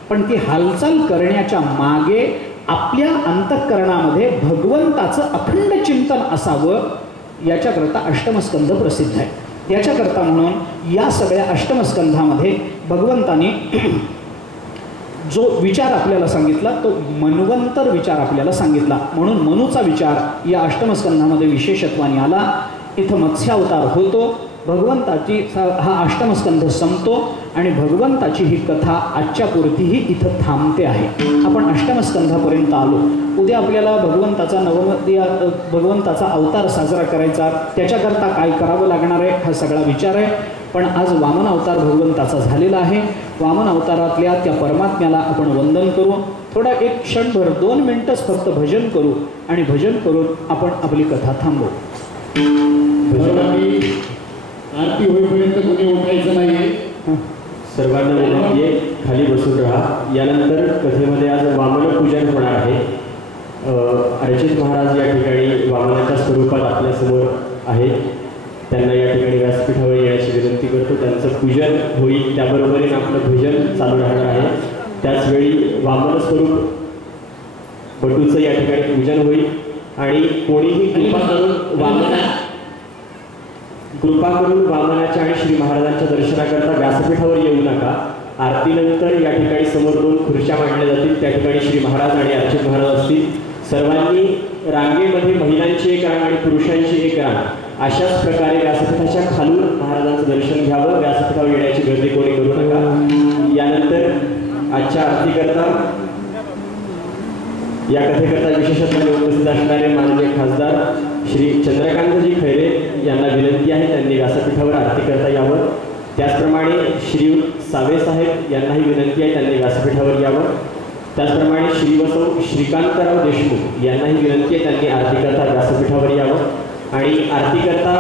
पण ती हालचाल करण्याच्या मागे आपल्या अंतःकरणामध्ये भगवंताचं अखंड चिंतन असावं याच्याकरता अष्टमस्कंध प्रसिद्ध आहे. याच्याकरता म्हणून या सगळ्या अष्टमस्कंधामध्ये भगवंताने जो विचार आपल्याला सांगितला तो मन्वंतर विचार आपल्याला सांगितला. म्हणून मनुचा विचार या अष्टमस्कंधामध्ये विशेषत्वाने आला. इथं मत्स्यावतार होतो, भगवंताची हा अष्टमस्कंध संपतो आणि भगवंताची ही कथा आजच्या पुरतीही इथं थांबते आहे. आपण अष्टमस्कंधापर्यंत आलो. उद्या आपल्याला भगवंताचा अवतार साजरा करायचा, त्याच्याकरता काय करावं लागणार आहे हा सगळा विचार आहे. पण आज वामन अवतार भगवंताचा झालेला आहे. वामन अवतारातल्या त्या परमात्म्याला आपण वंदन करू. थोडा एक क्षणभर 2 मिनिटच फक्त भजन करू आणि भजन करून आपण आपली कथा थांबवू. आरती होईपर्यंत कोणी उठायचं नाही. सर्वांना विनंती आहे, खाली बसून राहा. यानंतर कथेमध्ये आज वामन पूजन होणार आहे. अर्चित महाराज या ठिकाणी वामनाच्या स्वरूपात आपल्यासमोर आहेत. त्यांना या ठिकाणी व्यासपीठावर येण्याची विनंती करतो. त्यांचं पूजन होईल, त्याबरोबरीने आपलं भजन चालू राहणार आहे. त्याचवेळी वामन स्वरूप बटूचं या ठिकाणी पूजन होईल आणि कोणीही कृपा करून वामनाच्या आणि श्री महाराजांच्या दर्शनाकरता व्यासपीठावर येऊ नका. आरतीनंतर या ठिकाणी समोर 2 खुर्च्या मांडल्या जातील. त्या ठिकाणी श्री महाराज आणि अर्चित महाराज असतील. सर्वांनी रांगेमध्ये महिलांची एक रांग आणि पुरुषांची एक रांग अशाच प्रकारे व्यासपीठाच्या खालून महाराजांचं दर्शन घ्यावं. व्यासपीठावर येण्याची गर्दी कोणी करू नका. यानंतर आजच्या आरतीकरता या कथेकरता विशेषत्वाने उपस्थित असणारे माननीय खासदार श्री चंद्रकांतजी खैरे यांना विनंती आहे, त्यांनी व्यासपीठावर आरती करता यावं. त्याचप्रमाणे श्री सावे साहेब यांनाही विनंती आहे, त्यांनी व्यासपीठावर यावं. त्याचप्रमाणे श्री वसौ श्रीकांतराव देशमुख यांनाही विनंती आहे, त्यांनी आरती करता व्यासपीठावर यावं. आणि आरती करता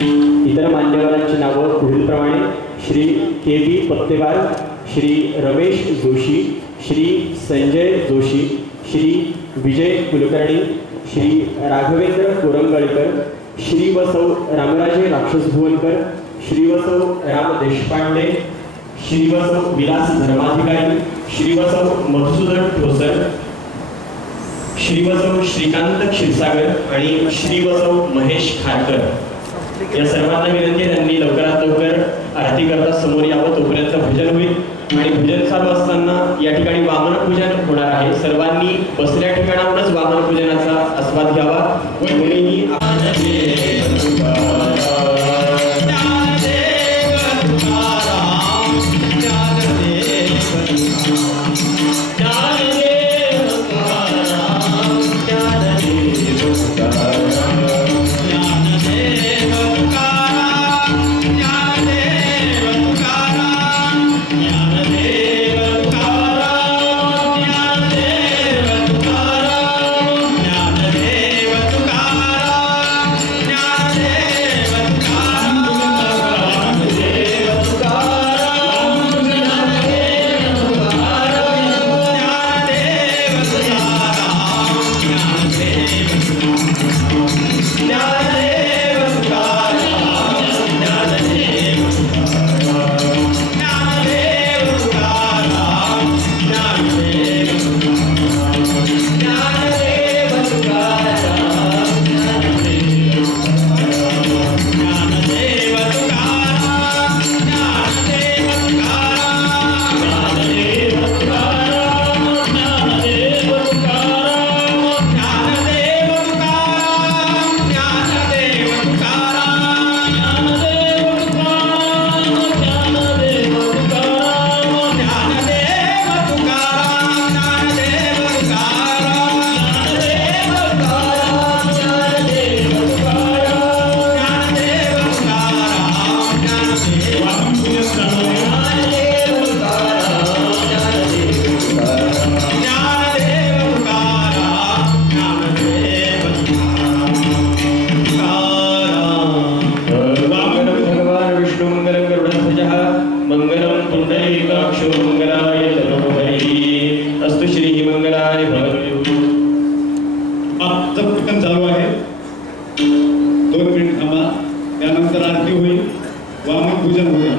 इतर मान्यवरांची नावं पुढीलप्रमाणे: श्री के.बी. पत्तेवार, श्री रमेश जोशी, श्री संजय जोशी, श्री विजय कुलकर्णी, श्री राघवेंद्र कोरंगळकर, श्री वसौ रामराजे राक्षसभुवनकर, श्री वसौ राम देशपांडे, श्री वसौ विलास धर्माधिकारी, श्री वसौ मधुसूदन ठोसर, श्री वसौ श्रीकांत क्षीरसागर आणि श्री वसौ महेश खारकर या सर्वांना विनंती, त्यांनी लवकरात लवकर आरती करता समोर यावं. तोपर्यंत भजन होईल आणि भजन चालू असताना या ठिकाणी वामन पूजन होणार आहे. सर्वांनी बसल्या ठिकाणावरच वामन पूजनाचा आस्वाद घ्यावा. कोणीही 2 मिनिट थांबा. त्यानंतर आरती होईल, वामन पूजन होईल.